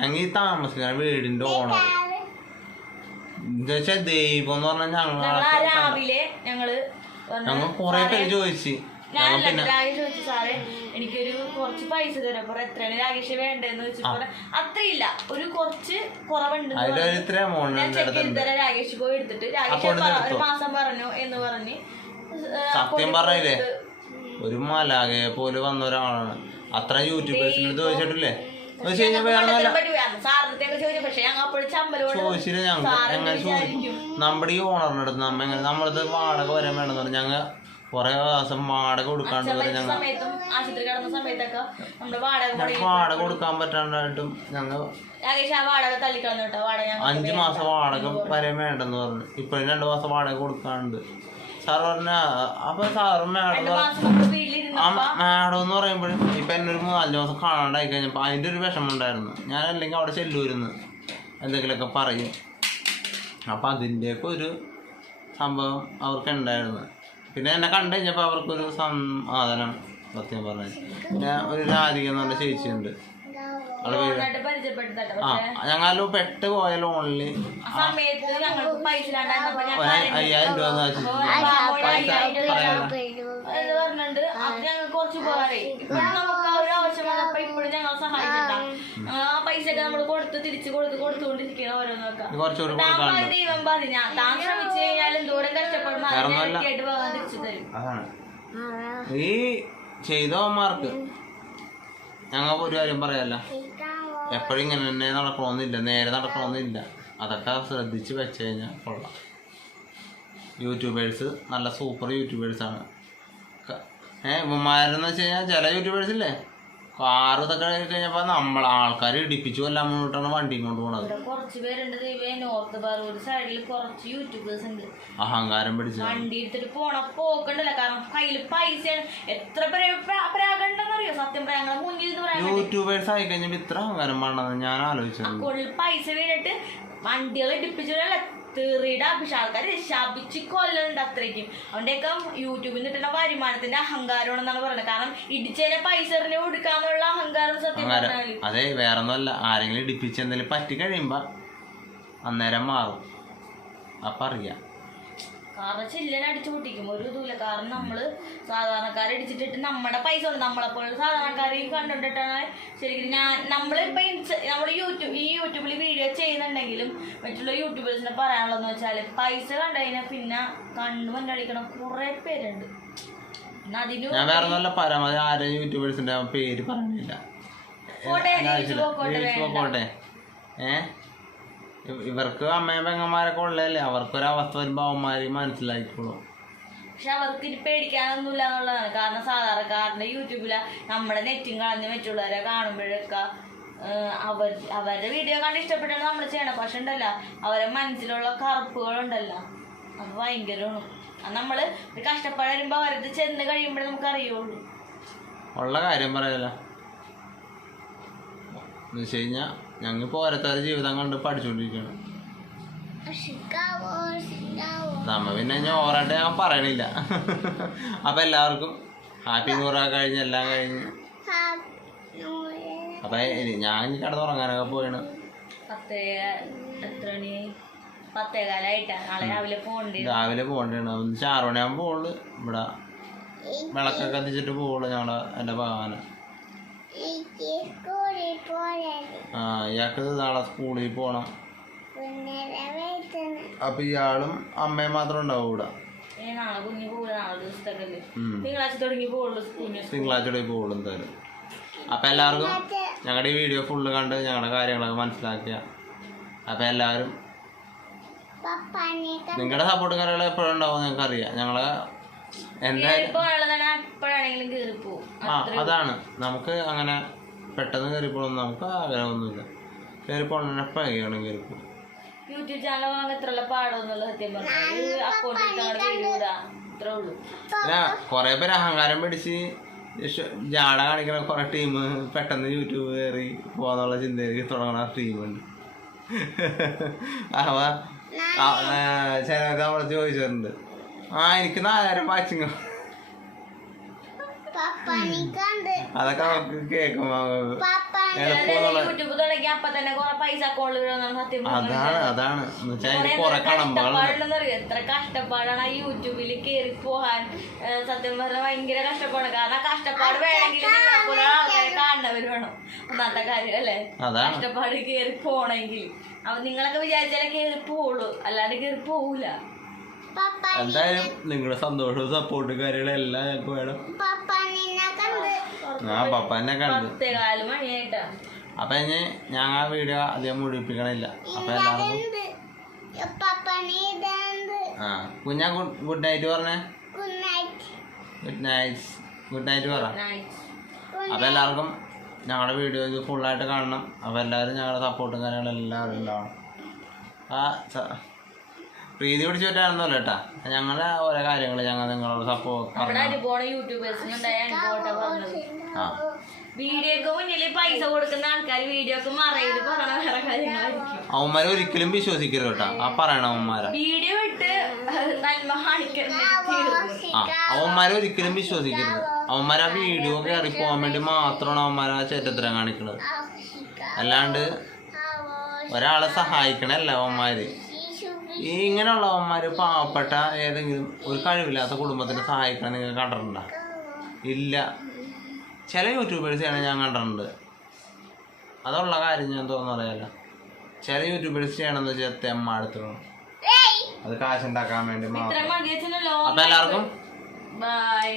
ഞങ്ങൾ ഈ താമസിക്കുന്ന വീടിന്റെ ഓണർ എന്താ വെച്ചാൽ ദൈവം എന്ന് പറഞ്ഞാൽ രാവിലെ ഞങ്ങൾ കൊറേ പേര് ചോദിച്ചു. രാകേഷ് ചോദിച്ചു, സാറേ എനിക്കൊരു കുറച്ച് പൈസ തരാം. അപ്പൊ എത്രയാണ് രാകേഷ് വേണ്ടെന്ന് വെച്ചിട്ട് അത്രയില്ല, ഒരു കുറച്ച് കുറവുണ്ട്, ഞാൻ ചെക്ക് ചെയ്ത് തരാം. രാകേഷ് പോയി എടുത്തിട്ട് രാകേഷ് ഒരു മാസം പറഞ്ഞു എന്ന് പറഞ്ഞ് സത്യം പറഞ്ഞില്ലേ, ഒരു മലാകെ പോലെ വന്ന ഒരാളാണ്. അത്ര യൂട്യൂബേഴ്സിന് ചോദിച്ചിട്ടില്ലേ? ചോദിച്ചില്ല, ഞങ്ങൾ ചോദിക്കും നമ്മുടെ ഈ ഓണറിന്റെ അടുത്ത് നമ്മളത് വാടക വരാൻ വേണമെന്ന് പറഞ്ഞു. ഞങ്ങൾ കൊറേ ദിവസം വാടക കൊടുക്കാണ്ട് വാടക കൊടുക്കാൻ പറ്റാണ്ടായിട്ടും ഞങ്ങൾ 5 മാസം വാടക വരെ വേണ്ടെന്ന് പറഞ്ഞു. ഇപ്പഴും 2 മാസം വാടക കൊടുക്കാണ്ട് സാർ പറഞ്ഞ. അപ്പൊ സാറ് മാഡം എന്ന് പറയുമ്പോഴും ഇപ്പൊ എന്നെ ഒരു 4 ദിവസം കാണാണ്ടായി കഴിഞ്ഞപ്പോ അതിന്റെ ഒരു വിഷമം ഉണ്ടായിരുന്നു. ഞാൻ അല്ലെങ്കിൽ അവിടെ ചെല്ലൂരുന്ന് എന്തെങ്കിലുമൊക്കെ പറയും. അപ്പൊ അതിൻ്റെയൊക്കെ ഒരു സംഭവം അവർക്ക് ഉണ്ടായിരുന്നു. പിന്നെ എന്നെ കണ്ടു കഴിഞ്ഞപ്പോൾ അവർക്കൊരു സമാധാനം. സത്യം പറഞ്ഞു, പിന്നെ ഒരു രാധിക എന്ന് പറഞ്ഞ ചേച്ചിയുണ്ട്. ഞങ്ങൾ പെട്ട് പോയ ലോണില് 5000 രൂപ പറഞ്ഞിട്ട് അത് ഞങ്ങൾ കുറച്ച് ഉപകാരമായി. ഇപ്പോഴും നമുക്ക് ആ ഒരു ആവശ്യം വന്നപ്പോ ഇപ്പോഴും ഞങ്ങൾ സഹായിച്ചിട്ടാണ്. ആ പൈസ ഒക്കെ നമ്മൾ കൊടുത്തുകൊണ്ടിരിക്കണം. ഓരോന്നൊക്കെ ദൈവം പറഞ്ഞ താൻ ശ്രമിച്ചു കഴിഞ്ഞാൽ എന്തോരം കഷ്ടപ്പെടുന്ന ആയിട്ട് പോകാൻ തിരിച്ചു തരും. ഈ ചെയ്തവന്മാർക്ക് ഞങ്ങൾ ഒരു കാര്യം പറയാല്ല, എപ്പോഴും ഇങ്ങനെ തന്നെ നടക്കണമെന്നില്ല, നേരെ നടക്കണമെന്നില്ല. അതൊക്കെ ശ്രദ്ധിച്ച് വെച്ച് കഴിഞ്ഞാൽ കൊള്ളാം. യൂട്യൂബേഴ്സ് നല്ല സൂപ്പർ യൂട്യൂബേഴ്സാണ്. ഇവന്മാരെന്ന് വെച്ച് കഴിഞ്ഞാൽ ചില യൂട്യൂബേഴ്സ് ഇല്ലേ, കാറ് ഇതൊക്കെ കഴിഞ്ഞപ്പോൾ നമ്മളെ ആൾക്കാർ ഇടിപ്പിച്ചു എല്ലാം മുന്നോട്ടാണ് വണ്ടിയും കൊണ്ട് പോണത്. അഹങ്കാരം പിടിച്ചു വണ്ടി എടുത്തിട്ട് പോണ പോക്കണ്ടല്ല. കാരണം കയ്യില് പൈസ എത്ര പ്രാഗണ്ടെന്നറിയോ? സത്യം പറയാ മുന്നിൽ യൂട്യൂബേഴ്സ് ആയി കഴിഞ്ഞപ്പോ ഇത്ര അഹങ്കാരം വേണമെന്ന് ഞാൻ ആലോചിച്ചു. പൈസ വീണിട്ട് വണ്ടികൾ ഇടിപ്പിച്ചിട്ടല്ല തെറിയുടെ ആൾക്കാര് ശപിച്ച് കൊല്ലുന്നുണ്ട്. അത്രയ്ക്കും അവന്റെയൊക്കെ യൂട്യൂബിൽ നിന്ന് കിട്ടുന്ന വരുമാനത്തിന്റെ അഹങ്കാരമാണെന്നാണ് പറയുന്നത്. കാരണം ഇടിച്ചതിനെ പൈസ എറിഞ്ഞ് കൊടുക്കാന്നുള്ള അഹങ്കാരം സത്യം പറഞ്ഞാൽ. അതെ, വേറൊന്നുമല്ല, ആരെങ്കിലും ഇടിപ്പിച്ച് എന്തെങ്കിലും പറ്റി കഴിയുമ്പോ അന്നേരം മാറും. അപ്പൊ അറിയാം, കാരണം ചില്ലനെ അടിച്ചു പൊട്ടിക്കും ഒരു ഇതുമില്ല. കാരണം നമ്മള് സാധാരണക്കാരെ അടിച്ചിട്ടിട്ട് നമ്മുടെ പൈസ കൊണ്ട് നമ്മളെപ്പോലുള്ള സാധാരണക്കാരെ കണ്ടുകൊണ്ടിട്ടാണ് ശരിക്കും നമ്മളിപ്പോ നമ്മൾ ഈ യൂട്യൂബിൽ വീഡിയോ ചെയ്യുന്നുണ്ടെങ്കിലും മറ്റുള്ള യൂട്യൂബേഴ്സിനെ പറയാനുള്ളതെന്ന് വെച്ചാല് പൈസ കണ്ടുകഴിഞ്ഞാൽ പിന്നെ കണ്ണു മഞ്ഞളിക്കണം കുറെ പേരുണ്ട്. ഞാൻ വേറെ നല്ല പരമാവധി ആരെയും യൂട്യൂബേഴ്സിന്റെ പേര് പറഞ്ഞില്ല. പോട്ടെ, ഇവർക്ക് അമ്മയും പെങ്ങന്മാരൊക്കെ ഉള്ളതല്ലേ, അവർക്കൊരവസ്ഥ വരുമ്പോൾ അവന്മാര് മനസ്സിലാക്കിക്കോളും. പക്ഷെ അവർക്ക് പേടിക്കാനൊന്നുമില്ല എന്നുള്ളതാണ്. കാരണം സാധാരണക്കാരന്റെ യൂട്യൂബില് നമ്മുടെ നെറ്റും കളഞ്ഞ് മറ്റുള്ളവരെ കാണുമ്പോഴൊക്കെ അവരുടെ വീഡിയോ കണ്ട് ഇഷ്ടപ്പെട്ടാണ് നമ്മൾ ചെയ്യണം. പക്ഷെ ഉണ്ടല്ല, അവരെ മനസ്സിലുള്ള കറുപ്പുകളുണ്ടല്ലോ, അത് ഭയങ്കരമാണ്. അത് നമ്മള് ഒരു കഷ്ടപ്പാട് വരുമ്പോ അവരത് ചെന്ന് കഴിയുമ്പോഴേ നമുക്ക് അറിയുള്ളൂ. ഉള്ള കാര്യം പറയല എന്ന് വെച്ച് കഴിഞ്ഞാ ഞങ്ങൾക്ക് ഓരോരുത്തരുടെ ജീവിതം കണ്ട് പഠിച്ചുകൊണ്ടിരിക്കണം. നമ്മ പിന്നെ ഞാൻ ഓറായിട്ട് ഞാൻ പറയണില്ല. അപ്പൊ എല്ലാവർക്കും ഹാപ്പി 100 കഴിഞ്ഞ് എല്ലാം കഴിഞ്ഞ് അപ്പൊ ഞാൻ കിടന്നുറങ്ങാനൊക്കെ പോയിണ്. 10:15 നാളെ രാവിലെ പോകണ്ടേ. രാവിലെ പോകണ്ടാണ്. 6 മണിയാകുമ്പോൾ പോകുള്ളു. ഇവിടെ വിളക്കൊക്കെ കത്തിച്ചിട്ട് പോകുള്ളു ഞങ്ങളെ എൻ്റെ ഭഗവാന്. ഇയാൾക്ക് നാളെ സ്കൂളിൽ പോണം. അപ്പൊ ഇയാളും അമ്മയും മാത്രം ഉണ്ടാവും ഇവിടെ. നാളെ കുഞ്ഞു പോകും. നാളെ ദിവസത്തേക്കല്ലേ, തിങ്കളാഴ്ച തുടങ്ങി പോകുള്ളൂ. തിങ്കളാഴ്ച പോകുള്ളൂ എന്തായാലും. അപ്പൊ എല്ലാവർക്കും ഞങ്ങളുടെ ഈ വീഡിയോ ഫുള്ള് കണ്ട് ഞങ്ങളുടെ കാര്യങ്ങളൊക്കെ മനസ്സിലാക്കിയ. അപ്പൊ എല്ലാവരും നിങ്ങളുടെ സപ്പോർട്ട് കാര്യങ്ങൾ എപ്പോഴും ഉണ്ടാവും ഞങ്ങൾക്ക് അറിയാം. ഞങ്ങളെ എന്തായാലും അതാണ് നമുക്ക് അങ്ങനെ പെട്ടെന്ന് കയറിപ്പോണം നമുക്ക് ആഗ്രഹമൊന്നുമില്ല. കയറിപ്പോണം എപ്പോഴും കയറിപ്പോകും. യൂട്യൂബ് ചാനൽ വാങ്ങാൻ എത്ര പാടൊന്നുമില്ല. സത്യം പറഞ്ഞാൽ കൊറേ പേര് അഹങ്കാരം പിടിച്ച് ജാട കാണിക്കണ കുറെ ടീം പെട്ടെന്ന് യൂട്യൂബ് കയറി പോകാന്നുള്ള ചിന്തയിലേക്ക് തുടങ്ങണ ടീമുണ്ട്. അവ ചിലർക്ക് നമ്മളെ ചോദിച്ചിട്ടുണ്ട്, എനിക്ക് 4000 വാച്ചിങ്. അതൊക്കെ നമുക്ക് കേൾക്കുമ്പോ അതാണ് കൊറേ കടമ്പകളുണ്ട്. എത്ര കഷ്ടപ്പാടാണ് ആ യൂട്യൂബിൽ കേറി പോകാൻ. സത്യം പറഞ്ഞാൽ ഭയങ്കര കഷ്ടപ്പാടാണ്. കാരണം ആ കഷ്ടപ്പാട് വേണമെങ്കിൽ ആൾക്കാരെ കാണുന്നവർ വേണം. ഒന്നാമത്തെ കാര്യം അല്ലേ, കഷ്ടപ്പാട് കേറി പോണെങ്കിൽ. അപ്പൊ നിങ്ങളൊക്കെ വിചാരിച്ചാലേ കേറി പോവുള്ളൂ, അല്ലാണ്ട് കേറി പോവൂല. എന്തായാലും നിങ്ങളുടെ സന്തോഷവും സപ്പോർട്ടും കാര്യങ്ങളെല്ലാം ഞങ്ങൾക്ക് വേണം. പപ്പാനെ കണ്ട് 10:15 മണിയായിട്ടാ. അപ്പൊ ഇനി ഞാൻ ആ വീഡിയോ അധികം മുടിപ്പിക്കണില്ല. അപ്പൊ എല്ലാവർക്കും കുഞ്ഞാ ഗുഡ് നൈറ്റ് പറഞ്ഞേ. ഗുഡ് നൈറ്റ് പറ. അപ്പൊ എല്ലാവർക്കും ഞങ്ങളുടെ വീഡിയോ ഇത് ഫുള്ളായിട്ട് കാണണം. അപ്പൊ എല്ലാവരും ഞങ്ങളുടെ സപ്പോർട്ടും കാര്യങ്ങളും എല്ലാവരും ഉണ്ടാവണം. പ്രീതി പിടിച്ചു പറ്റാണെന്നല്ല കേട്ടാ, ഞങ്ങളുടെ ഓരോ കാര്യങ്ങൾ ഞങ്ങൾ നിങ്ങളോട് സപ്പോർട്ട്. വീഡിയോക്ക് മുന്നിൽ പൈസ കൊടുക്കുന്ന ആൾക്കാർ വീഡിയോക്ക് മറയില് പറയണ വേറെ കാര്യങ്ങളായിരിക്കും. അവന്മാരെ ഒരിക്കലും വിശ്വസിക്കരുത് കേട്ടാ. ആ പറയണ അവന്മാരെ വീഡിയോ ഇട്ട് നന്മ കാണിക്കരുത്. അവന്മാരെ ഒരിക്കലും വിശ്വസിക്കരുത്. അവന്മാരെ ആ വീഡിയോ കയറി പോകാൻ വേണ്ടി മാത്രമാണ് അവന്മാരെ ആ ചേറ്റത്തരം കാണിക്കണത്. അല്ലാണ്ട് ഒരാളെ സഹായിക്കണല്ല അവന്മാര്. ഈ ഇങ്ങനെയുള്ള അവന്മാര് പാവപ്പെട്ട ഏതെങ്കിലും ഒരു കഴിവില്ലാത്ത കുടുംബത്തിനെ സഹായിക്കണം നിങ്ങൾ കണ്ടിട്ടുണ്ടോ? ഇല്ല. ചില യൂട്യൂബേഴ്സാണ് ഞാൻ കണ്ടിട്ടുണ്ട്. അതുള്ള കാര്യം ഞാൻ തോന്നുന്നു അറിയാലോ. ചില യൂട്യൂബേഴ്സ് ചെയ്യണമെന്ന് വെച്ചാൽ തെമ്മാടുത്തണം, അത് കാശുണ്ടാക്കാൻ വേണ്ടി മാത്രം. അപ്പൊ എല്ലാവർക്കും ബൈ.